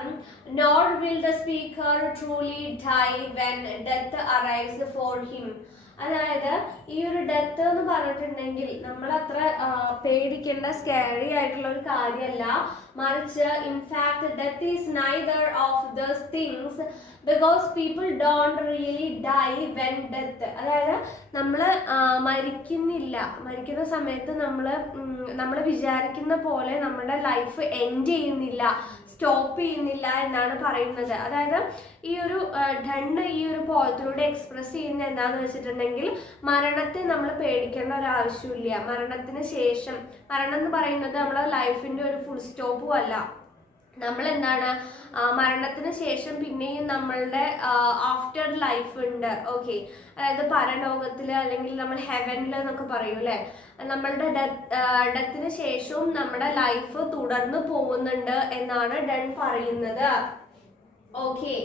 nor will the speaker truly die when death arrives for him. അതായത് ഈ ഒരു ഡെത്ത് എന്ന് പറഞ്ഞിട്ടുണ്ടെങ്കിൽ നമ്മൾ അത്ര പേടിക്കേണ്ട സ്കാരി ആയിട്ടുള്ള ഒരു കാര്യമല്ല, മറിച്ച് in fact death is neither of those things because people don't really die when death. അതായത് നമ്മൾ മരിക്കുന്നില്ല, മരിക്കുന്ന സമയത്ത് നമ്മൾ വിചാരിക്കുന്ന പോലെ നമ്മുടെ ലൈഫ് എൻഡ് ചെയ്യുന്നില്ല, സ്റ്റോപ്പ് ചെയ്യുന്നില്ല എന്നാണ് പറയുന്നത്. അതായത് ഈ ഒരു ഡണ്ണ് ഈ ഒരു പോയത്തിലൂടെ എക്സ്പ്രസ് ചെയ്യുന്നത് എന്താണെന്ന് വെച്ചിട്ടുണ്ടെങ്കിൽ മരണത്തെ നമ്മൾ പേടിക്കേണ്ട ഒരു ആവശ്യമില്ല. മരണത്തിന് ശേഷം, മരണം എന്ന് പറയുന്നത് നമ്മളെ ലൈഫിൻ്റെ ഒരു ഫുൾ സ്റ്റോപ്പും അല്ല. നമ്മൾ എന്താണ്, മരണത്തിന് ശേഷം പിന്നെയും നമ്മളുടെ ആഫ്റ്റർ ലൈഫ് ഉണ്ട്. ഓക്കെ, അതായത് പരലോകത്തിൽ അല്ലെങ്കിൽ നമ്മൾ ഹെവനിൽ എന്നൊക്കെ പറയും അല്ലേ, നമ്മളുടെ ഡെത്തിന് ശേഷവും നമ്മുടെ ലൈഫ് തുടർന്ന് പോകുന്നുണ്ട് എന്നാണ് ഡൺ പറയുന്നത്. Okay,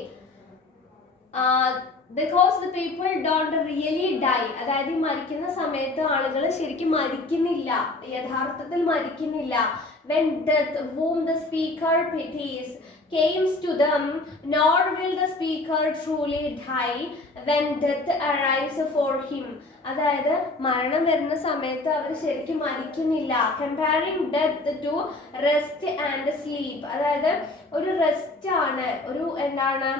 because the people don't really die, അതായത് ഈ മരിക്കുന്ന സമയത്ത് ആളുകൾ ശരിക്കും മരിക്കുന്നില്ല, യഥാർത്ഥത്തിൽ മരിക്കുന്നില്ല. When death, whom the speaker pities, comes to them, nor will the speaker truly die when death arrives for him. അതായത് മരണം വരുന്ന സമയത്ത് അവർ ശരിക്കും മരിക്കുന്നില്ല. Comparing death to rest and sleep, അതായത് ഒരു റെസ്റ്റ് ആണ്, ഒരു എന്താണ്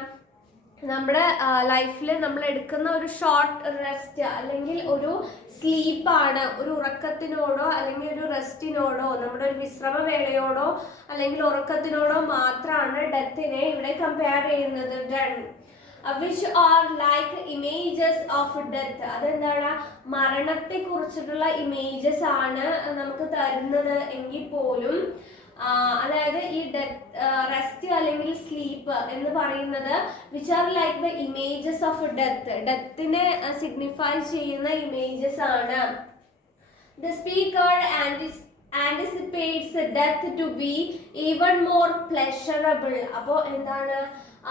നമ്മുടെ ലൈഫിൽ നമ്മൾ എടുക്കുന്ന ഒരു ഷോർട്ട് റെസ്റ്റ് അല്ലെങ്കിൽ ഒരു സ്ലീപ്പാണ്, ഒരു ഉറക്കത്തിനോടോ അല്ലെങ്കിൽ ഒരു റെസ്റ്റിനോടോ നമ്മുടെ ഒരു വിശ്രമവേളയോടോ അല്ലെങ്കിൽ ഉറക്കത്തിനോടോ മാത്രമാണ് ഡെത്തിനെ ഇവിടെ കമ്പയർ ചെയ്യുന്നത്. Done which are like images of death, അതെന്താണ്, മരണത്തെ കുറിച്ചിട്ടുള്ള ഇമേജസ് ആണ് നമുക്ക് തരുന്നത് എങ്കിൽ പോലും അതായത് ഈ റെസ്റ്റ് അല്ലെങ്കിൽ സ്ലീപ്പ് എന്ന് പറയുന്നത് which are like the images of death, ഡെത്തിനെ സിഗ്നിഫൈ ചെയ്യുന്ന ഇമേജസ് ആണ്. The speaker anticipates death to be even more pleasurable. അപ്പോൾ എന്താണ്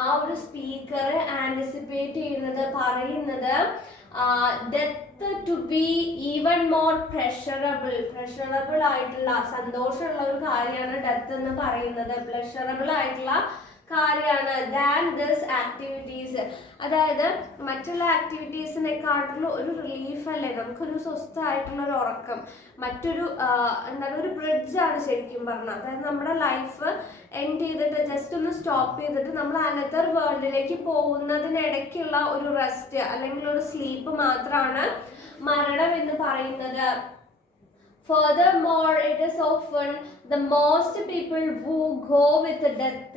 ആ ഒരു സ്പീക്കർ ആന്റിസിപ്പേറ്റ് ചെയ്യുന്നത്, പറയുന്നത് death to be even more pleasurable ആയിട്ടുള്ള, സന്തോഷമുള്ള ഒരു കാര്യമാണ് ഡെത്ത് എന്ന് പറയുന്നത്, പ്ലഷറബിൾ ആയിട്ടുള്ള കാര്യമാണ് ദാൻ ദിസ് ആക്ടിവിറ്റീസ്. അതായത് മറ്റുള്ള ആക്ടിവിറ്റീസിനെക്കാട്ടിലും ഒരു റിലീഫ് അല്ലേ, നമുക്കൊരു സ്വസ്ഥമായിട്ടുള്ള ഒരു ഉറക്കം, മറ്റൊരു എന്താണ് ഒരു ബ്രിഡ്ജാണ് ശരിക്കും പറഞ്ഞാൽ. അതായത് നമ്മുടെ ലൈഫ് എൻഡ് ചെയ്തിട്ട് ജസ്റ്റ് ഒന്ന് സ്റ്റോപ്പ് ചെയ്തിട്ട് നമ്മൾ അനദർ വേൾഡിലേക്ക് പോകുന്നതിനിടയ്ക്കുള്ള ഒരു റെസ്റ്റ് അല്ലെങ്കിൽ ഒരു സ്ലീപ്പ് മാത്രമാണ് മരണം എന്ന് പറയുന്നത്. Furthermore, it is often the most people who go with death,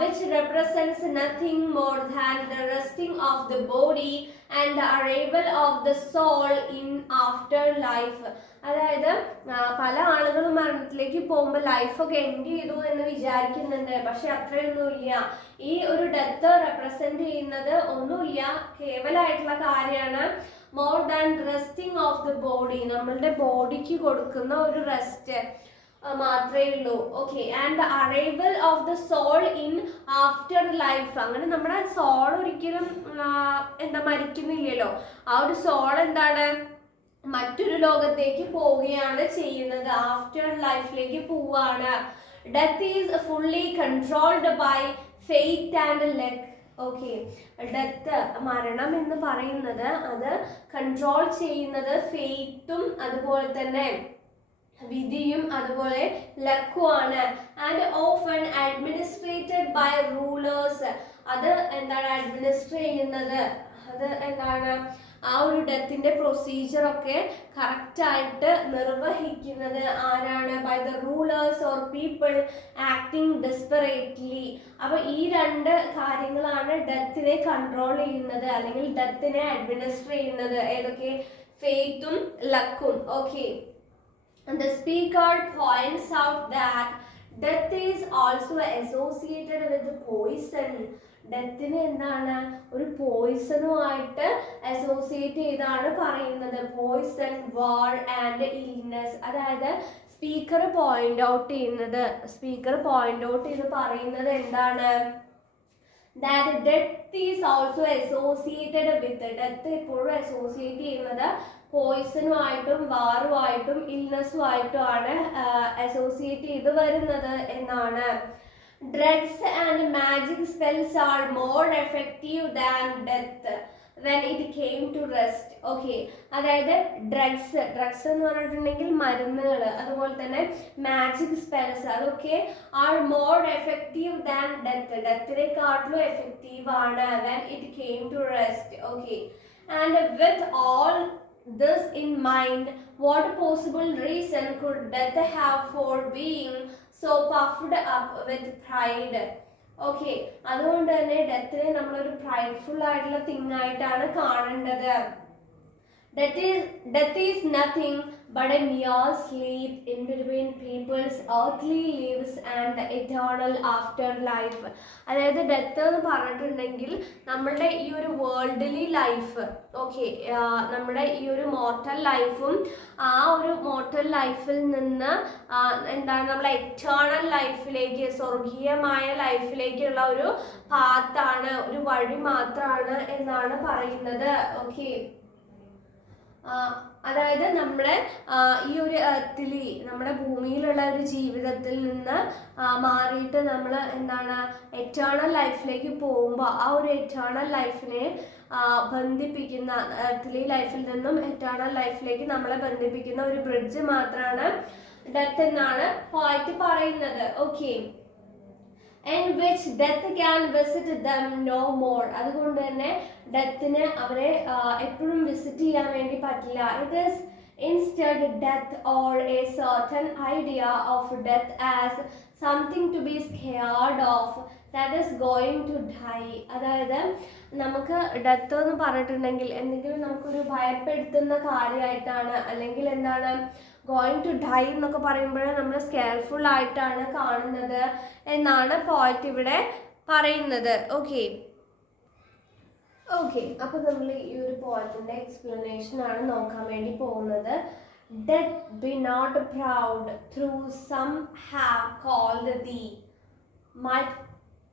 which represents nothing more than the resting of the body and the arrival of the soul in afterlife. അതായത് പല ആളുകളും മരണത്തിലേക്ക് പോകുമ്പോൾ ലൈഫൊക്കെ എൻഡ് ചെയ്തു എന്ന് വിചാരിക്കുന്നുണ്ട്, പക്ഷെ അത്രയൊന്നുമില്ല. ഈ ഒരു ഡെത്ത് റെപ്രസെന്റ് ചെയ്യുന്നത് ഒന്നുമില്ല, കേവലമായിട്ടുള്ള കാര്യമാണ്. More than resting of the body, നമ്മളുടെ ബോഡിക്ക് കൊടുക്കുന്ന ഒരു റെസ്റ്റ് മാത്രമേ ഉള്ളൂ. Okay, and the arrival of the soul in after life, അങ്ങനെ നമ്മുടെ സോൾ ഒരിക്കലും എന്താ മരിക്കുന്നില്ലല്ലോ, ആ ഒരു സോൾ എന്താണ് മറ്റൊരു ലോകത്തേക്ക് പോവുകയാണ് ചെയ്യുന്നത്, ആഫ്റ്റർ ലൈഫിലേക്ക് പോവുകയാണ്. Death is fully controlled by faith and luck. Okay, death മരണം എന്ന് പറയുന്നത് അത് കൺട്രോൾ ചെയ്യുന്നത് ഫെയ്ത്തും അതുപോലെ തന്നെ വിധിയും അതുപോലെ ലക്കുമാണ്. And often administered by rulers, അത് എന്താണ് അഡ്മിനിസ്ട്രേറ്റ് ചെയ്യുന്നത്, അത് എന്താണ് ആ ഒരു ഡെത്തിന്റെ പ്രൊസീജിയറൊക്കെ കറക്റ്റായിട്ട് നിർവഹിക്കുന്നത് ആരാണ്? By the rulers or people acting desperately. അപ്പൊ ഈ രണ്ട് കാര്യങ്ങളാണ് ഡെത്തിനെ കൺട്രോൾ ചെയ്യുന്നത് അല്ലെങ്കിൽ ഡെത്തിനെ അഡ്മിനിസ്റ്റർ ചെയ്യുന്നത്. ഏതൊക്കെ? ഫെയ്ത്തും ലക്കും. Okay. And the speaker points out that death is also associated with poison. ഡെത്തിന് എന്താണ്? ഒരു പോയിസണുമായിട്ട് അസോസിയേറ്റ് ചെയ്താണ് പറയുന്നത്. Poison, war and illness. അതായത് സ്പീക്കർ പോയിന്റ് ഔട്ട് ചെയ്ത് പറയുന്നത് എന്താണ്? That death is also associated with death എപ്പോഴും അസോസിയേറ്റ് ചെയ്യുന്നത് പോയിസണുമായിട്ടും വാറുമായിട്ടും ഇൽനെസ്സുമായിട്ടുമാണ് അസോസിയേറ്റ് ചെയ്ത് വരുന്നത് എന്നാണ്. Drugs and magic spells are more effective than death when it came to rest. Okay. അതായത് ഡ്രഗ്സ് എന്ന് പറഞ്ഞിട്ടുണ്ടെങ്കിൽ മരുന്നുകൾ, അതുപോലെ തന്നെ മാജിക് സ്പെൽസ്, അതൊക്കെ are more effective than death. ഡെത്തിനെക്കാട്ടിലും എഫക്റ്റീവ് ആണ് when it came to rest. Okay. And with all this in mind, what possible reason could death have for being so puffed up with pride? Okay. അതുകൊണ്ട് തന്നെ ഡെത്തിനെ നമ്മളൊരു പ്രൈഡ്ഫുൾ ആയിട്ടുള്ള thing ആയിട്ടാണ് കാണേണ്ടത്. Death is nothing but a mere sleep in between people's earthly lives and eternal afterlife. അതായത് death എന്ന് പറഞ്ഞിട്ടുണ്ടെങ്കിൽ നമ്മളുടെ ഈ ഒരു വേൾഡ്ലി ലൈഫ്, ഓക്കെ, നമ്മുടെ ഈ ഒരു മോർട്ടൽ ലൈഫും ആ ഒരു മോർട്ടൽ ലൈഫിൽ നിന്ന് എന്താണ് നമ്മൾ എറ്റേണൽ ലൈഫിലേക്ക്, സ്വർഗീയമായ ലൈഫിലേക്കുള്ള ഒരു പാത്താണ്, ഒരു വഴി മാത്രമാണ് എന്നാണ് പറയുന്നത്. ഓക്കെ. അതായത് നമ്മുടെ ഈ ഒരു എർത്തിൽ, നമ്മുടെ ഭൂമിയിലുള്ള ഒരു ജീവിതത്തിൽ നിന്ന് മാറിയിട്ട് നമ്മൾ എന്താണ് എറ്റേണൽ ലൈഫിലേക്ക് പോകുമ്പോൾ ആ ഒരു എറ്റേണൽ ലൈഫിനെ ബന്ധിപ്പിക്കുന്ന, എർത്തിലി ലൈഫിൽ നിന്നും എറ്റേണൽ ലൈഫിലേക്ക് നമ്മളെ ബന്ധിപ്പിക്കുന്ന ഒരു ബ്രിഡ്ജ് മാത്രമാണ് ഡെത്ത് എന്നാണ് പോയിന്റ് പറയുന്നത്. Okay. In which death can visit them no more. അതുകൊണ്ട് തന്നെ ഡെത്തിന് അവരെ എപ്പോഴും വിസിറ്റ് ചെയ്യാൻ വേണ്ടി പറ്റില്ല. It is instead death or a certain idea of death as something to be scared of that is going to die. അതായത് നമുക്ക് death എന്ന് പറഞ്ഞിട്ടുണ്ടെങ്കിൽ എന്തെങ്കിലും നമുക്കൊരു ഭയപ്പെടുത്തുന്ന കാര്യമായിട്ടാണ്, അല്ലെങ്കിൽ എന്താണ് ഗോയിങ് ടു ഡൈ എന്നൊക്കെ പറയുമ്പോൾ നമ്മൾ സ്കെയർഫുൾ ആയിട്ടാണ് കാണുന്നത് എന്നാണ് പോയിന്റ് ഇവിടെ പറയുന്നത്. ഓക്കെ. അപ്പോൾ നമ്മൾ ഈ ഒരു പോയിന്റിന്റെ എക്സ്പ്ലനേഷൻ ആണ് നോക്കാൻ വേണ്ടി പോകുന്നത്. Death, be not proud, through some have called thee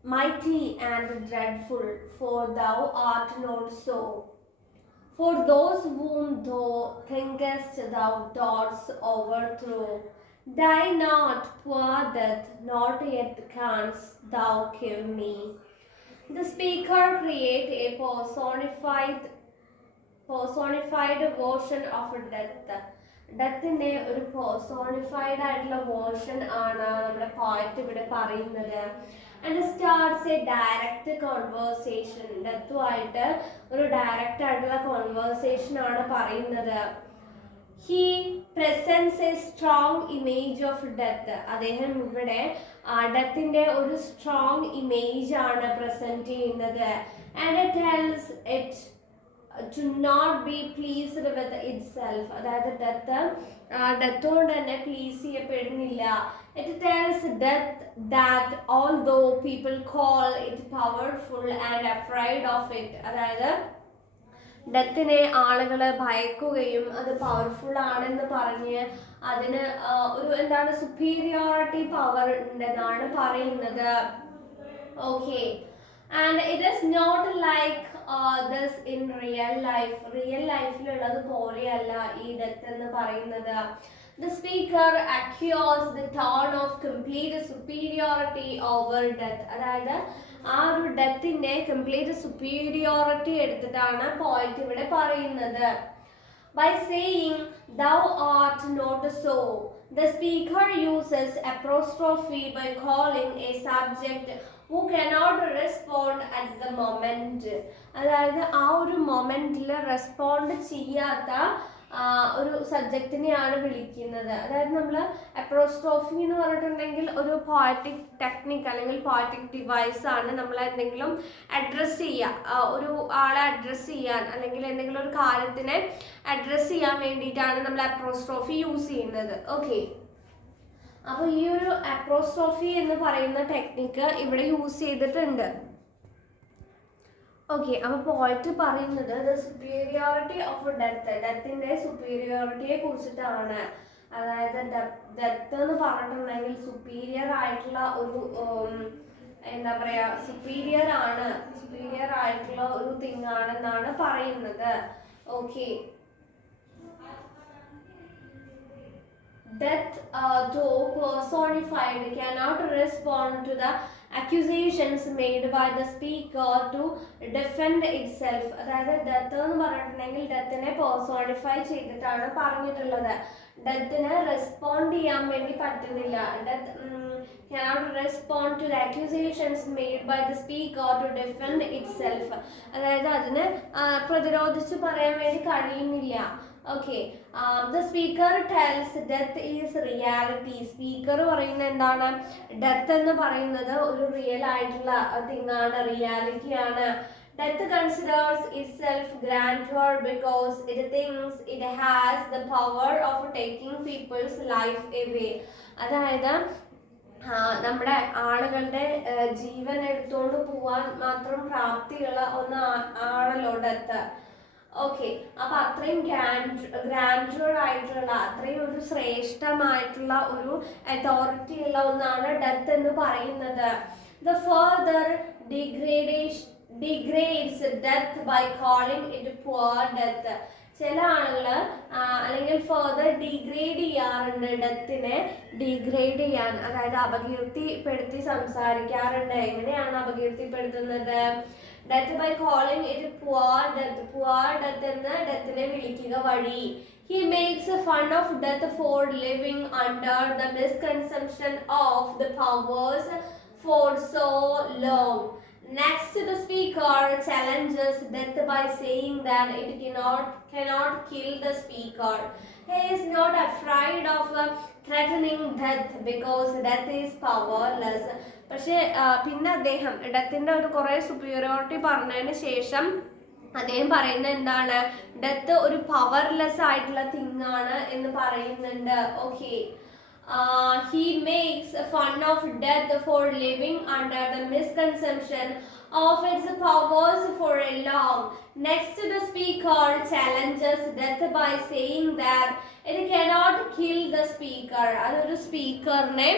mighty and dreadful, for thou art not so. For those whom thou thinkest thou dost overthrow, die not, poor death, not yet canst thou kill me. The speaker create a personified version of death. ഡെത്തിന്റെ ഒരു personified ആയിട്ടുള്ള version ആണ് നമ്മുടെ point ഇവിടെ പറയുന്നത്. And starts a direct conversation. ഡെത്തുമായിട്ട് ഒരു direct ആയിട്ടുള്ള conversation ആണ് പറയുന്നത്. He presents a strong image of death. അദ്ദേഹം ഇവിടെ ഡെത്തിന്റെ ഒരു സ്ട്രോങ് ഇമേജ് ആണ് പ്രസന്റ് ചെയ്യുന്നത്. And it tells it to not be pleased with itself. അതായത് ഡെത്തോട് തന്നെ പ്ലീസ് ചെയ്യപ്പെടുന്നില്ല. It tells death that although people call it powerful and afraid of it, അതായത് ഡെത്തിനെ ആളുകൾ ഭയക്കുകയും അത് പവർഫുൾ ആണെന്ന് പറഞ്ഞ് അതിന് ഒരു എന്താണ് സുപ്പീരിയോറിറ്റി പവർ ഉണ്ടെന്നാണ് പറയുന്നത്. Okay. And it is not like this in real life. Real ലൈഫിലുള്ളത് പോലെയല്ല ഈ ഡെത്ത് എന്ന് പറയുന്നത്. The speaker acquires the tone of complete superiority over death. അതായത് ആ ഒരു ഡെത്തിന്റെ കംപ്ലീറ്റ് സുപ്പീരിയോറിറ്റി എടുത്തിട്ടാണ് പോയിന്റ് ഇവിടെ പറയുന്നത്. By saying thou art not so, the speaker uses apostrophe by calling a subject who cannot respond at the moment. അതായത് ആ ഒരു മൊമെന്റിൽ respond ചെയ്യാത്ത ഒരു സബ്ജക്റ്റിനെയാണ് വിളിക്കുന്നത്. അതായത് നമ്മൾ അപ്രോസ്ട്രോഫി എന്ന് പറഞ്ഞിട്ടുണ്ടെങ്കിൽ ഒരു പോയറ്റിക് ടെക്നിക്ക് അല്ലെങ്കിൽ പോയറ്റിക് ഡിവൈസ് ആണ്. നമ്മൾ എന്തെങ്കിലും അഡ്രസ്സ് ചെയ്യുക, ഒരു ആളെ അഡ്രസ്സ് ചെയ്യാൻ അല്ലെങ്കിൽ എന്തെങ്കിലും ഒരു കാര്യത്തിനെ അഡ്രസ്സ് ചെയ്യാൻ വേണ്ടിയിട്ടാണ് നമ്മൾ അപ്രോസ്ട്രോഫി യൂസ് ചെയ്യുന്നത്. ഓക്കെ, അപ്പോൾ ഈ ഒരു അപ്രോസ്ട്രോഫി എന്ന് പറയുന്ന ടെക്നിക്ക് ഇവിടെ യൂസ് ചെയ്തിട്ടുണ്ട്. ഓക്കെ, അപ്പോൾ പോയിന്റ് പറയുന്നത് ദ സുപ്പീരിയോറിറ്റി ഓഫ് ഡെത്ത്, ഡെത്തിൻ്റെ സുപ്പീരിയോറിറ്റിയെ കുറിച്ചിട്ടാണ്. അതായത് ഡെത്ത് എന്ന് പറഞ്ഞിട്ടുണ്ടെങ്കിൽ സുപ്പീരിയർ ആയിട്ടുള്ള ഒരു എന്താ പറയുക, സുപ്പീരിയർ ആയിട്ടുള്ള ഒരു തിങ് ആണെന്നാണ് പറയുന്നത്. Okay, death, though personified, cannot respond to the accusations made by the speaker to defend itself. അതായത് ഡെത്ത് എന്ന് പറഞ്ഞിട്ടുണ്ടെങ്കിൽ ഡെത്തിനെ പേഴ്സോണിഫൈ ചെയ്തിട്ടാണ് പറഞ്ഞിട്ടുള്ളത്. ഡെത്തിന് റെസ്പോണ്ട് ചെയ്യാൻ വേണ്ടി പറ്റുന്നില്ല. Death cannot respond to the accusations made by the speaker to defend itself. അതായത് അതിന് പ്രതിരോധിച്ച് പറയാൻ വേണ്ടി കഴിയുന്നില്ല. Okay, the speaker tells death is reality. Speaker പറയുന്നത് എന്താണ്? ഡെത്ത് എന്ന് പറയുന്നത് ഒരു റിയൽ ആയിട്ടുള്ള തിങ് ആണ്, റിയാലിറ്റി ആണ്. Death considers itself grandeur because it thinks it has the power of taking people's life away. അതായത് നമ്മുടെ ആളുകളുടെ ജീവൻ എടുത്തുകൊണ്ട് പോവാൻ മാത്രം പ്രാപ്തിയുള്ള ആണല്ലോ ഡെത്ത്. ഓക്കെ, അപ്പൊ അത്രയും ഗ്രാൻഡ്യൂർ ആയിട്ടുള്ള, അത്രയും ഒരു ശ്രേഷ്ഠമായിട്ടുള്ള ഒരു അതോറിറ്റി ഉള്ള ഒന്നാണ് ഡെത്ത് എന്ന് പറയുന്നത്. The further degrades death by calling it poor death. ചില ആളുകൾ അല്ലെങ്കിൽ ഫർദർ ഡിഗ്രേഡ് ചെയ്യാറുണ്ട്, ഡെത്തിനെ ഡിഗ്രേഡ് ചെയ്യാൻ, അതായത് അപകീർത്തിപ്പെടുത്തി സംസാരിക്കാറുണ്ട്. എങ്ങനെയാണ് അപകീർത്തിപ്പെടുത്തുന്നത്? Death by calling it poor death. Poor death എന്ന് ഡെത്തിനെ വിളിക്കുക വഴി. He makes fun of death for living under the misconception of the powers for so long. Next, the speaker challenges death by saying that it cannot kill the speaker. He is not afraid of threatening death because death is powerless. പക്ഷേ പിന്നെ അദ്ദേഹം ഡെത്തിൻ്റെ ഒരു കുറേ superiority പറഞ്ഞതിന് ശേഷം അദ്ദേഹം പറയുന്നത് എന്താണ്? ഡെത്ത് ഒരു പവർലെസ് ആയിട്ടുള്ള തിങ് ആണ് എന്ന് പറയുന്നുണ്ട്. Okay, he makes fun of death for living under the misconception of its powers for a long. Next, the speaker challenges death by saying that it cannot kill the speaker. അതൊരു സ്പീക്കറിനെ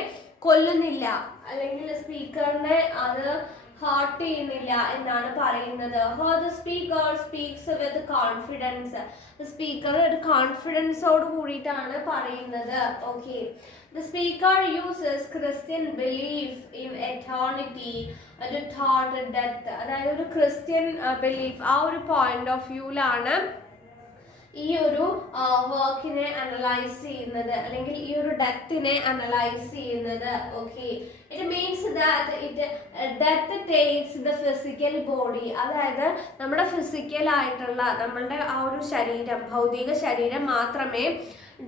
കൊല്ലുന്നില്ല, അല്ലെങ്കിൽ സ്പീക്കറിനെ അത് heart ചെയ്യുന്നില്ല എന്നാണ് പറയുന്നത്. The speaker speaks with confidence. Speaker ഒരു കോൺഫിഡൻസോട് കൂടിയിട്ടാണ് പറയുന്നത്. Okay, the speaker uses Christian belief in eternity to thought death. അതായത് ഒരു ക്രിസ്ത്യൻ ബിലീഫ്, ആ ഒരു പോയിന്റ് ഓഫ് വ്യൂവിലാണ് ഈ ഒരു വർക്കിനെ അനലൈസ് ചെയ്യുന്നത്, അല്ലെങ്കിൽ ഈ ഒരു ഡെത്തിനെ അനലൈസ് ചെയ്യുന്നത്. Okay, it means that death takes the physical body. അതായത് നമ്മുടെ ഫിസിക്കൽ ആയിട്ടുള്ള നമ്മളുടെ ആ ഒരു ശരീരം, ഭൗതിക ശരീരം മാത്രമേ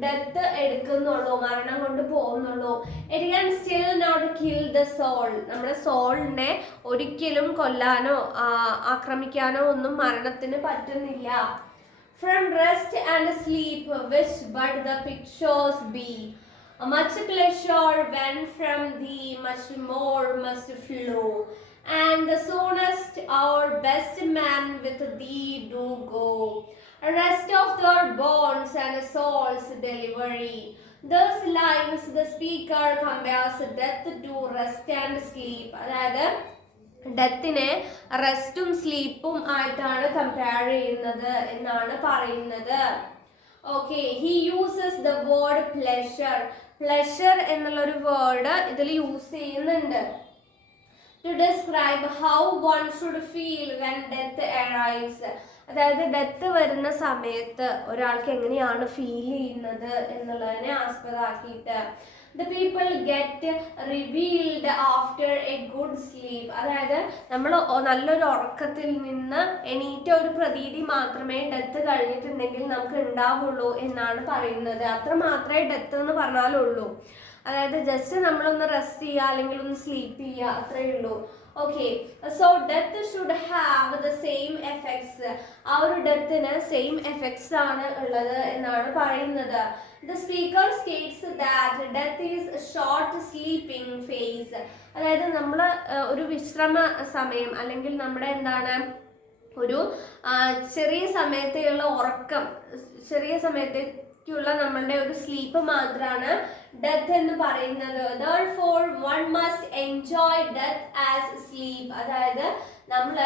ഡെത്ത് എടുക്കുന്നുള്ളൂ, മരണം കൊണ്ട് പോകുന്നുള്ളൂ. It can still not kill the soul. നമ്മുടെ സോളിനെ ഒരിക്കലും കൊല്ലാനോ ആക്രമിക്കാനോ ഒന്നും മരണത്തിന് പറ്റുന്നില്ല. From rest and sleep, which but the pictures be, much pleasure when from thee much more must flow, and the soonest our best man with thee do go, rest of their bones and souls delivery. Thus lines the speaker compares death to rest and sleep. അതായത് ഡെത്തിനെ റെസ്റ്റും സ്ലീപ്പും ആയിട്ടാണ് compare ചെയ്യുന്നത് എന്നാണ് പറയുന്നത്. Okay, he uses the word pleasure. Pleasure എന്നുള്ളൊരു word ഇതിൽ use ചെയ്യുന്നുണ്ട് to describe how one should feel when death arrives. അതായത് death വരുന്ന സമയത്ത് ഒരാൾക്ക് എങ്ങനെയാണ് ഫീൽ ചെയ്യുന്നത് എന്നുള്ളതിനെ ആസ്പദമാക്കിയിട്ട് the people get revealed after a good sleep. അതായത് നമ്മൾ നല്ലൊരു ഉറക്കത്തിൽ നിന്ന് എണീറ്റ ഒരു പ്രതീതി മാത്രമേ ഡെത്ത് കഴിഞ്ഞിട്ടുണ്ടെങ്കിൽ നമുക്ക് ഉണ്ടാവുള്ളൂ എന്നാണ് പറയുന്നത്. അത്ര മാത്രമേ ഡെത്ത് എന്ന് പറഞ്ഞാലുള്ളൂ. അതായത് ജസ്റ്റ് നമ്മളൊന്ന് റെസ്റ്റ് ചെയ്യുക അല്ലെങ്കിൽ ഒന്ന് സ്ലീപ്പ് ചെയ്യുക, അത്രയേ ഉള്ളൂ. Okay, so death should have the same effects. ആ ഒരു ഡെത്തിന് സെയിം എഫക്ട്സ് ആണ് ഉള്ളത് എന്നാണ് പറയുന്നത്. The speaker states that death is a short sleeping phase. അതായത് നമ്മൾ ഒരു വിശ്രമ സമയം അല്ലെങ്കിൽ നമ്മുടെ എന്താണ് ഒരു ചെറിയ സമയത്തേക്കുള്ള ഉറക്കം, ചെറിയ സമയത്തേക്കുള്ള നമ്മളുടെ ഒരു സ്ലീപ്പ് മാത്രമാണ് ഡെത്ത് എന്ന് പറയുന്നത്. Therefore one must enjoy death as sleep. അതായത് നമ്മൾ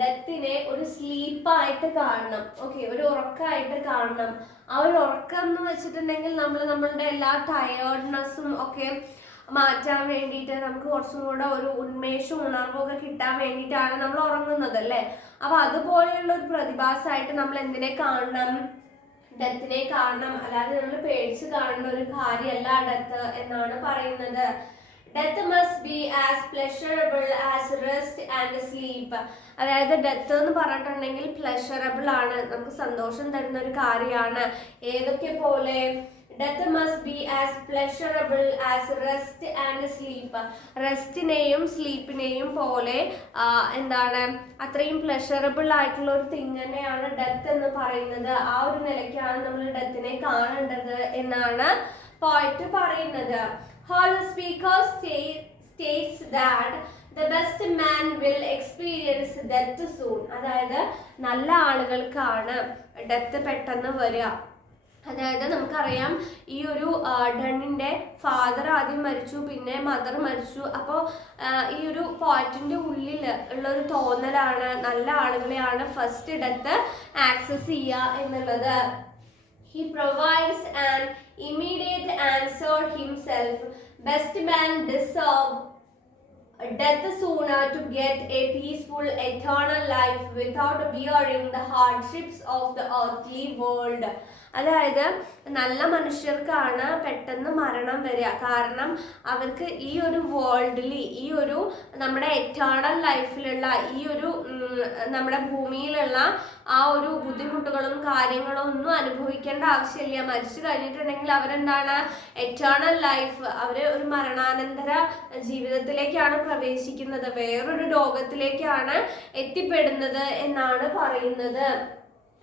ഡെത്തിനെ ഒരു സ്ലീപ്പായിട്ട് കാണണം. ഓക്കെ, ഒരു ഉറക്കമായിട്ട് കാണണം. ആ ഒരു ഉറക്കം എന്ന് വെച്ചിട്ടുണ്ടെങ്കിൽ നമ്മൾ നമ്മളുടെ എല്ലാ ടയേർഡ്നെസ്സും ഒക്കെ മാറ്റാൻ വേണ്ടിയിട്ട്, നമുക്ക് കുറച്ചും കൂടെ ഒരു ഉന്മേഷവും ഉണർവും ഒക്കെ കിട്ടാൻ വേണ്ടിയിട്ടാണ് നമ്മൾ ഉറങ്ങുന്നത് അല്ലേ. അപ്പൊ അതുപോലെയുള്ള ഒരു പ്രതിഭാസമായിട്ട് നമ്മൾ എന്തിനെ കാണണം? ഡെത്തിനെ കാണണം. അല്ലാതെ നമ്മൾ പേടിച്ച് കാണുന്ന ഒരു കാര്യമല്ല ഡെത്ത് എന്നാണ് പറയുന്നത്. Death must be as pleasurable as rest and sleep. അതായത് ഡെത്ത് എന്ന് പറഞ്ഞിട്ടുണ്ടെങ്കിൽ പ്ലഷറബിൾ ആണ്, നമുക്ക് സന്തോഷം തരുന്ന ഒരു കാര്യമാണ്. ഏതൊക്കെ പോലെ? Death must be as pleasurable as rest and sleep. റെസ്റ്റിനെയും സ്ലീപ്പിനെയും പോലെ എന്താണ് അത്രയും പ്ലഷറബിൾ ആയിട്ടുള്ള ഒരു തിങ് തന്നെയാണ് ഡെത്ത് എന്ന് പറയുന്നത്. ആ ഒരു നിലയ്ക്കാണ് നമ്മൾ ഡെത്തിനെ കാണേണ്ടത് എന്നാണ് പോയിന്റ് പറയുന്നത്. Her speaker states that the best man will experience death soon. അതായത് നല്ല ആളുകൾക്കാണ് ഡെത്ത് പെട്ടെന്ന് വരിക. അതായത് നമുക്കറിയാം ഈ ഒരു ഡണ്ണിന്റെ ഫാദർ ആദ്യം മരിച്ചു, പിന്നെ മദർ മരിച്ചു. അപ്പോൾ ഈ ഒരു പോയിന്റിന്റെ ഉള്ളിൽ ഉള്ള ഒരു തോന്നലാണ് നല്ല ആളുകളെയാണ് ഫസ്റ്റ് ഡെത്ത് ആക്സസ് ചെയ്യുക എന്നുള്ളത്. He provides an immediate answer himself. Best man deserve death sooner to get a peaceful eternal life without bearing the hardships of the earthly world. അതായത് നല്ല മനുഷ്യർക്കാണ് പെട്ടെന്ന് മരണം വരിക. കാരണം അവർക്ക് ഈ ഒരു വേൾഡിൽ, ഈ ഒരു നമ്മുടെ എറ്റേണൽ ലൈഫിലുള്ള ഈ ഒരു നമ്മുടെ ഭൂമിയിലുള്ള ആ ഒരു ബുദ്ധിമുട്ടുകളും കാര്യങ്ങളും ഒന്നും അനുഭവിക്കേണ്ട ആവശ്യമില്ല. മരിച്ചു കഴിഞ്ഞിട്ടുണ്ടെങ്കിൽ അവരെന്താണ് എറ്റേണൽ ലൈഫ്, അവര് ഒരു മരണാനന്തര ജീവിതത്തിലേക്കാണ് പ്രവേശിക്കുന്നത്, വേറൊരു ലോകത്തിലേക്കാണ് എത്തിപ്പെടുന്നത് എന്നാണ് പറയുന്നത്.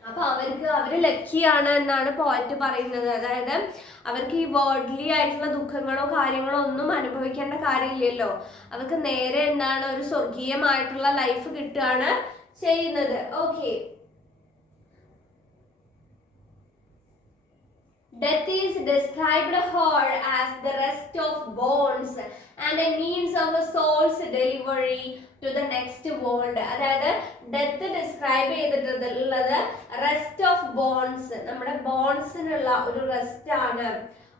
അപ്പൊ അവര് ലക്കിയാണ് എന്നാണ് പോയിന്റ് പറയുന്നത്. അതായത് അവർക്ക് ഈ വേൾഡ്ലി ആയിട്ടുള്ള ദുഃഖങ്ങളോ കാര്യങ്ങളോ ഒന്നും അനുഭവിക്കേണ്ട കാര്യമില്ലല്ലോ. അവർക്ക് നേരെ എന്താണ് ഒരു സ്വർഗീയമായിട്ടുള്ള ലൈഫ് കിട്ടുകയാണ് ചെയ്യുന്നത്. Okay, death is described her as the rest of bones and a means of a soul's delivery to the next world. അതായത് ഡെത്ത് ഡിസ്ക്രൈബ് ചെയ്തിട്ടുള്ളത് റെസ്റ്റ് ഓഫ് ബോൺസ്, നമ്മുടെ ബോൺസിനുള്ള ഒരു റെസ്റ്റ് ആണ്.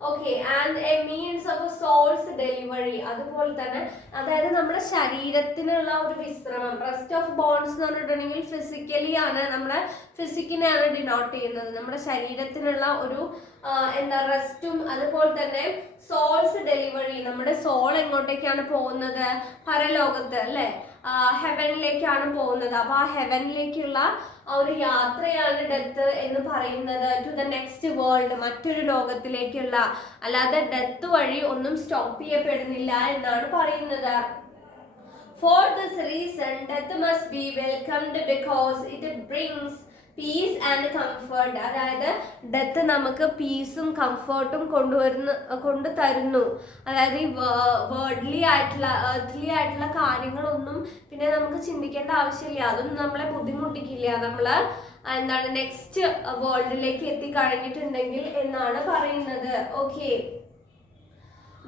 Okay, and a means of souls delivery. അതുപോലെ തന്നെ അതായത് നമ്മുടെ ശരീരത്തിനുള്ള ഒരു വിശ്രമം. റെസ്റ്റ് ഓഫ് ബോൺസ് എന്ന് പറഞ്ഞിട്ടുണ്ടെങ്കിൽ ഫിസിക്കലി ആണ്, നമ്മുടെ ഫിസിക്കിനെയാണ് ഡിനോട്ട് ചെയ്യുന്നത്. നമ്മുടെ ശരീരത്തിനുള്ള ഒരു എന്താ റെസ്റ്റും, അതുപോലെ തന്നെ സോൾസ് ഡെലിവറി. നമ്മുടെ സോൾ എങ്ങോട്ടേക്കാണ് പോകുന്നത്? പരലോകത്ത് അല്ലെ, ഹെവനിലേക്കാണ് പോകുന്നത്. അപ്പൊ ആ ഹെവനിലേക്കുള്ള ആ ഒരു യാത്രയാണ് ഡെത്ത് എന്ന് പറയുന്നത്. ടു ദ നെക്സ്റ്റ് വേൾഡ്, മറ്റൊരു ലോകത്തിലേക്കുള്ള. അല്ലാതെ ഡെത്ത് വഴി ഒന്നും സ്റ്റോപ്പ് ചെയ്യപ്പെടുന്നില്ല എന്നാണ് പറയുന്നത്. For this reason, death must be welcomed because it brings piece and comfort. അതായത് ഡെത്ത് നമുക്ക് പീസും കംഫർട്ടും കൊണ്ടു തരുന്നു. അതായത് ഈ വേർഡ്ലി ആയിട്ടുള്ള എർത്ത് ആയിട്ടുള്ള കാര്യങ്ങളൊന്നും പിന്നെ നമുക്ക് ചിന്തിക്കേണ്ട ആവശ്യമില്ല. അതൊന്നും നമ്മളെ ബുദ്ധിമുട്ടിക്കില്ല നമ്മൾ എന്താണ് നെക്സ്റ്റ് വേൾഡിലേക്ക് എത്തിക്കഴിഞ്ഞിട്ടുണ്ടെങ്കിൽ എന്നാണ് പറയുന്നത്. Okay,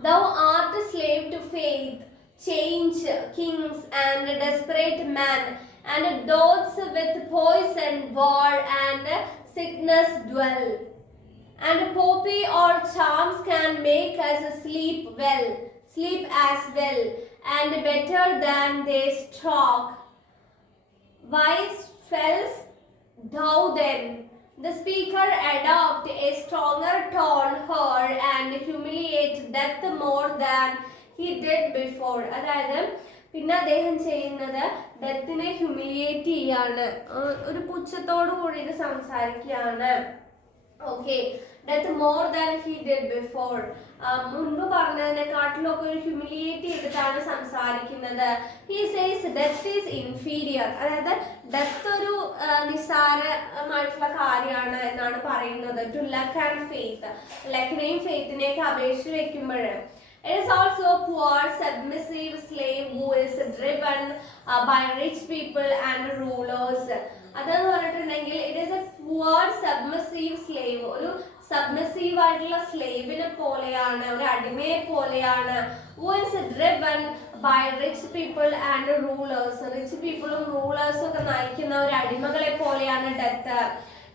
thou art a slave to faith, change, kings and desperate man, and those with poison, war and sickness dwell. And poppy or charms can make us sleep as well, and better than they stroke. Wise spells Thou then. The speaker adopt a stronger tone, her and humiliate death more than he did before. അതായത് പിന്നെ അദ്ദേഹം ചെയ്യുന്നത് ഡെത്തിനെ humiliate ചെയ്യാണ്, ഒരു പുച്ഛത്തോടു കൂടിയിട്ട് സംസാരിക്കുകയാണ്. Okay, death more than he did before. മുൻപ് പറഞ്ഞതിനെക്കാട്ടിലൊക്കെ ഒരു ഹ്യൂമിലിയേറ്റ് ചെയ്തിട്ടാണ് സംസാരിക്കുന്നത്. He says death is inferior, അതായത് ഡെത്ത് ഒരു നിസ്സാരമായിട്ടുള്ള കാര്യമാണ് എന്നാണ് പറയുന്നത്. ടു ലക്ക് ആൻഡ് ഫെയ്ത്ത്, ലക്കിനെയും ഫെയ്ത്തിനെയൊക്കെ അപേക്ഷിച്ച് വെക്കുമ്പോൾ. It is also a poor submissive slave who is driven by rich people and rulers. അതെന്ന് പറഞ്ഞിട്ടുണ്ടെങ്കിൽ it is a poor submissive slave, ഒരു സബ്മിസീവ് ആയിട്ടുള്ള സ്ലേവിനെ പോലെയാണ്, ഒരു അടിമയെ പോലെയാണ്. Who is driven by rich people and rulers, rich പീപ്പിളും റൂളേഴ്സും ഒക്കെ നയിക്കുന്ന ഒരു അടിമകളെ പോലെയാണ് death.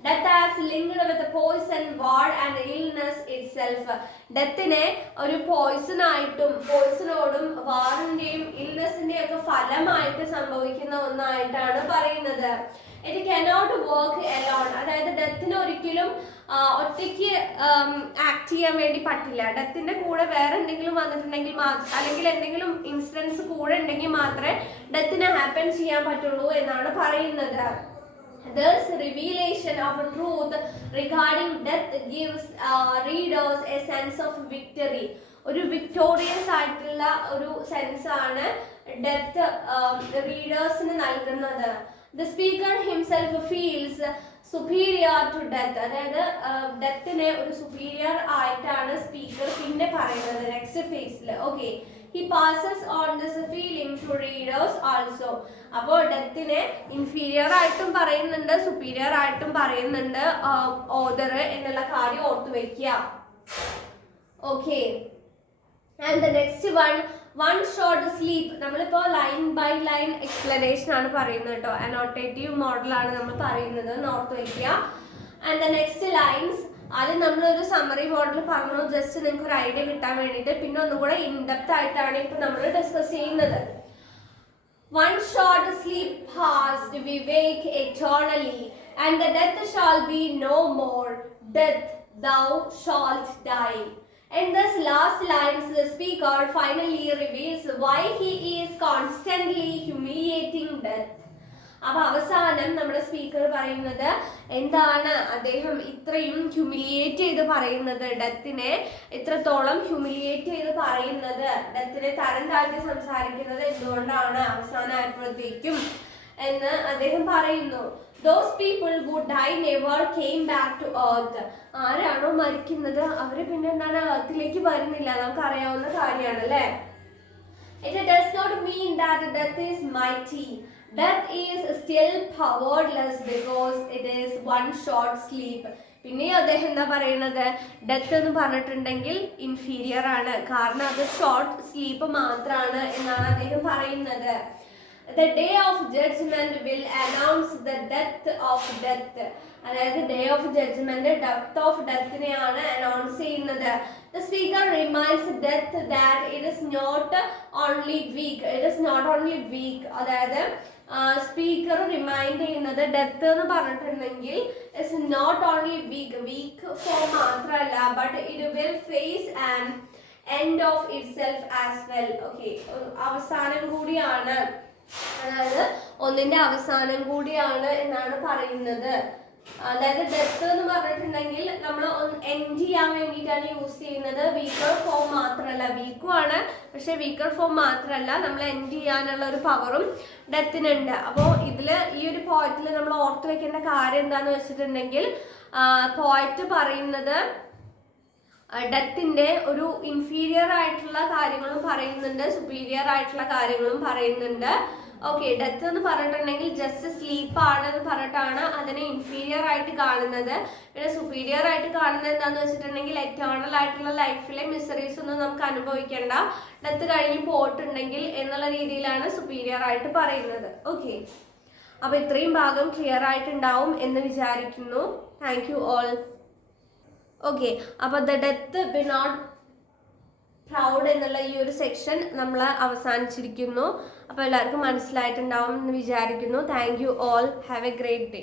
Death has linked with poison, war and illness itself. ഡെത്തിനെ ഒരു പോയിസണോടും വാറിന്റെയും ഇൽനെസിന്റെയും ഒക്കെ ഫലമായിട്ട് സംഭവിക്കുന്ന ഒന്നായിട്ടാണ് പറയുന്നത്. ഇറ്റ് കനോട്ട് വർക്ക് അലോൺ, അതായത് ഡെത്തിന് ഒരിക്കലും ഒറ്റയ്ക്ക് ആക്ട് ചെയ്യാൻ വേണ്ടി പറ്റില്ല. ഡെത്തിന്റെ കൂടെ വേറെ എന്തെങ്കിലും വന്നിട്ടുണ്ടെങ്കിൽ അല്ലെങ്കിൽ എന്തെങ്കിലും ഇൻസിഡൻസ് കൂടെ ഉണ്ടെങ്കിൽ മാത്രമേ ഡെത്തിന് ഹാപ്പൻ ചെയ്യാൻ പറ്റുള്ളൂ എന്നാണ് പറയുന്നത്. Thus, revelation of truth regarding death gives readers a sense of victory. ഒരു വിക്ടോറിയസ് ആയിട്ടുള്ള ഒരു സെൻസ് ആണ് ഡെത്ത് റീഡേഴ്സിന് നൽകുന്നത്. The speaker himself feels superior to death, അതായത് ഡെത്തിനെ ഒരു സുപ്പീരിയർ ആയിട്ടാണ് സ്പീക്കർ പിന്നെ പറയുന്നത് നെക്സ്റ്റ് ഫേസിൽ. Okay, he passes on this feeling to readers also. അപ്പോൾ ഡെത്തിനെ ഇൻഫീരിയർ ആയിട്ടും പറയുന്നുണ്ട്, സുപ്പീരിയർ ആയിട്ടും പറയുന്നുണ്ട് ഓതർ എന്നുള്ള കാര്യം ഓർത്തു വെക്കുക. Okay, and the next one short sleep. നമ്മളിപ്പോൾ ലൈൻ ബൈ ലൈൻ എക്സ്പ്ലനേഷൻ ആണ് പറയുന്നത് കേട്ടോ, അനോട്ടേറ്റീവ് മോഡലാണ് നമ്മൾ പറയുന്നത്, ഓർത്ത് വയ്ക്കുക. ആൻഡ് ദ നെക്സ്റ്റ് ലൈൻസ് ആദ്യം നമ്മളൊരു സമ്മറി മോഡൽ പറഞ്ഞു, ജസ്റ്റ് നിങ്ങൾക്ക് ഒരു ഐഡിയ കിട്ടാൻ വേണ്ടിയിട്ട്. പിന്നെ ഒന്നുകൂടെ ഇൻഡെപ്ത് ആയിട്ടാണ് ഇപ്പൊ നമ്മൾ ഡിസ്കസ് ചെയ്യുന്നത്. One short sleep past, we wake eternally, and the death shall be no more. Death, thou shalt die. In this last lines, the speaker finally reveals why he is constantly humiliating death. അപ്പൊ അവസാനം നമ്മുടെ speaker പറയുന്നത് എന്താണ് അദ്ദേഹം ഇത്രയും humiliate ചെയ്ത് പറയുന്നത്, ഡെത്തിനെ ഇത്രത്തോളം ഹ്യൂമിലിയേറ്റ് ചെയ്ത് പറയുന്നത്, ഡെത്തിനെ തരം താഴ്ത്തി സംസാരിക്കുന്നത് എന്തുകൊണ്ടാണ് അവസാനമായപ്പോഴത്തേക്കും എന്ന് അദ്ദേഹം പറയുന്നു. Those people who die never came back to earth. ആരാണോ മരിക്കുന്നത് അവര് പിന്നെ എന്താണ് എർത്തിലേക്ക് വരുന്നില്ല, നമുക്ക് അറിയാവുന്ന കാര്യമാണ് അല്ലേ. It does not mean that death is mighty. Death is still powerless because it is one short sleep. പിന്നെ അദ്ദേഹം എന്താ പറയുന്നത്, ഡെത്ത് എന്ന് പറഞ്ഞിട്ടുണ്ടെങ്കിൽ ഇൻഫീരിയർ ആണ്, കാരണം അത് ഷോർട്ട് സ്ലീപ്പ് മാത്രമാണ് എന്നാണ് അദ്ദേഹം പറയുന്നത്. The day of judgment will announce the death of death. അതായത് day of judgment death of ഡെത്തിനെയാണ് അനൗൺസ് ചെയ്യുന്നത്. The speaker reminds death that it is not only weak. It is not only weak. അതായത് speaker remind ചെയ്യുന്നത് death എന്ന് പറഞ്ഞിട്ടുണ്ടെങ്കിൽ it's not only weak form മാത്രമല്ല, but it will face and end of itself as well. Okay, അവസാനം കൂടിയാണ്, അതായത് ഒന്നിന്റെ അവസാനം കൂടിയാണ് എന്നാണ് പറയുന്നത്. അതായത് ഡെത്ത് എന്ന് പറഞ്ഞിട്ടുണ്ടെങ്കിൽ നമ്മൾ എൻഡ് ചെയ്യാൻ വേണ്ടിയിട്ടാണ് യൂസ് ചെയ്യുന്നത്. വീക്കർ ഫോം മാത്രമല്ല, വീക്കും ആണ്, പക്ഷെ വീക്കർ ഫോം മാത്രമല്ല, നമ്മൾ എൻഡ് ചെയ്യാനുള്ള ഒരു പവറും ഡെത്തിനുണ്ട്. അപ്പോൾ ഇതിൽ ഈ ഒരു പോയിന്റിൽ നമ്മൾ ഓർത്ത് വെക്കേണ്ട കാര്യം എന്താണെന്ന് വെച്ചിട്ടുണ്ടെങ്കിൽ, പോയിന്റ് പറയുന്നത് ഡെത്തിന്റെ ഒരു ഇൻഫീരിയർ ആയിട്ടുള്ള കാര്യങ്ങളും പറയുന്നുണ്ട്, സുപ്പീരിയർ ആയിട്ടുള്ള കാര്യങ്ങളും പറയുന്നുണ്ട്. ഓക്കെ, ഡെത്ത് എന്ന് പറഞ്ഞിട്ടുണ്ടെങ്കിൽ ജസ്റ്റ് സ്ലീപ്പ് ആണെന്ന് പറഞ്ഞിട്ടാണ് അതിനെ ഇൻഫീരിയർ ആയിട്ട് കാണുന്നത്. പിന്നെ സുപ്പീരിയർ ആയിട്ട് കാണുന്നത് എന്താണെന്ന് വെച്ചിട്ടുണ്ടെങ്കിൽ എറ്റേണൽ ആയിട്ടുള്ള ലൈഫിലെ മിസറീസ് ഒന്നും നമുക്ക് അനുഭവിക്കേണ്ട, ഡെത്ത് കഴിഞ്ഞ് പോയിട്ടുണ്ടെങ്കിൽ എന്നുള്ള രീതിയിലാണ് സുപ്പീരിയർ ആയിട്ട് പറയുന്നത്. ഓക്കെ, അപ്പോൾ ഇത്രയും ഭാഗം ക്ലിയർ ആയിട്ടുണ്ടാവും എന്ന് വിചാരിക്കുന്നു. Thank you all. ഓക്കെ, അപ്പോൾ the death be not proud എന്നുള്ള ഈ ഒരു സെക്ഷൻ നമ്മൾ അവസാനിച്ചിരിക്കുന്നു. അപ്പോൾ എല്ലാവർക്കും മനസ്സിലായിട്ടുണ്ടാവും എന്ന് വിചാരിക്കുന്നു. Thank you all. Have A great day.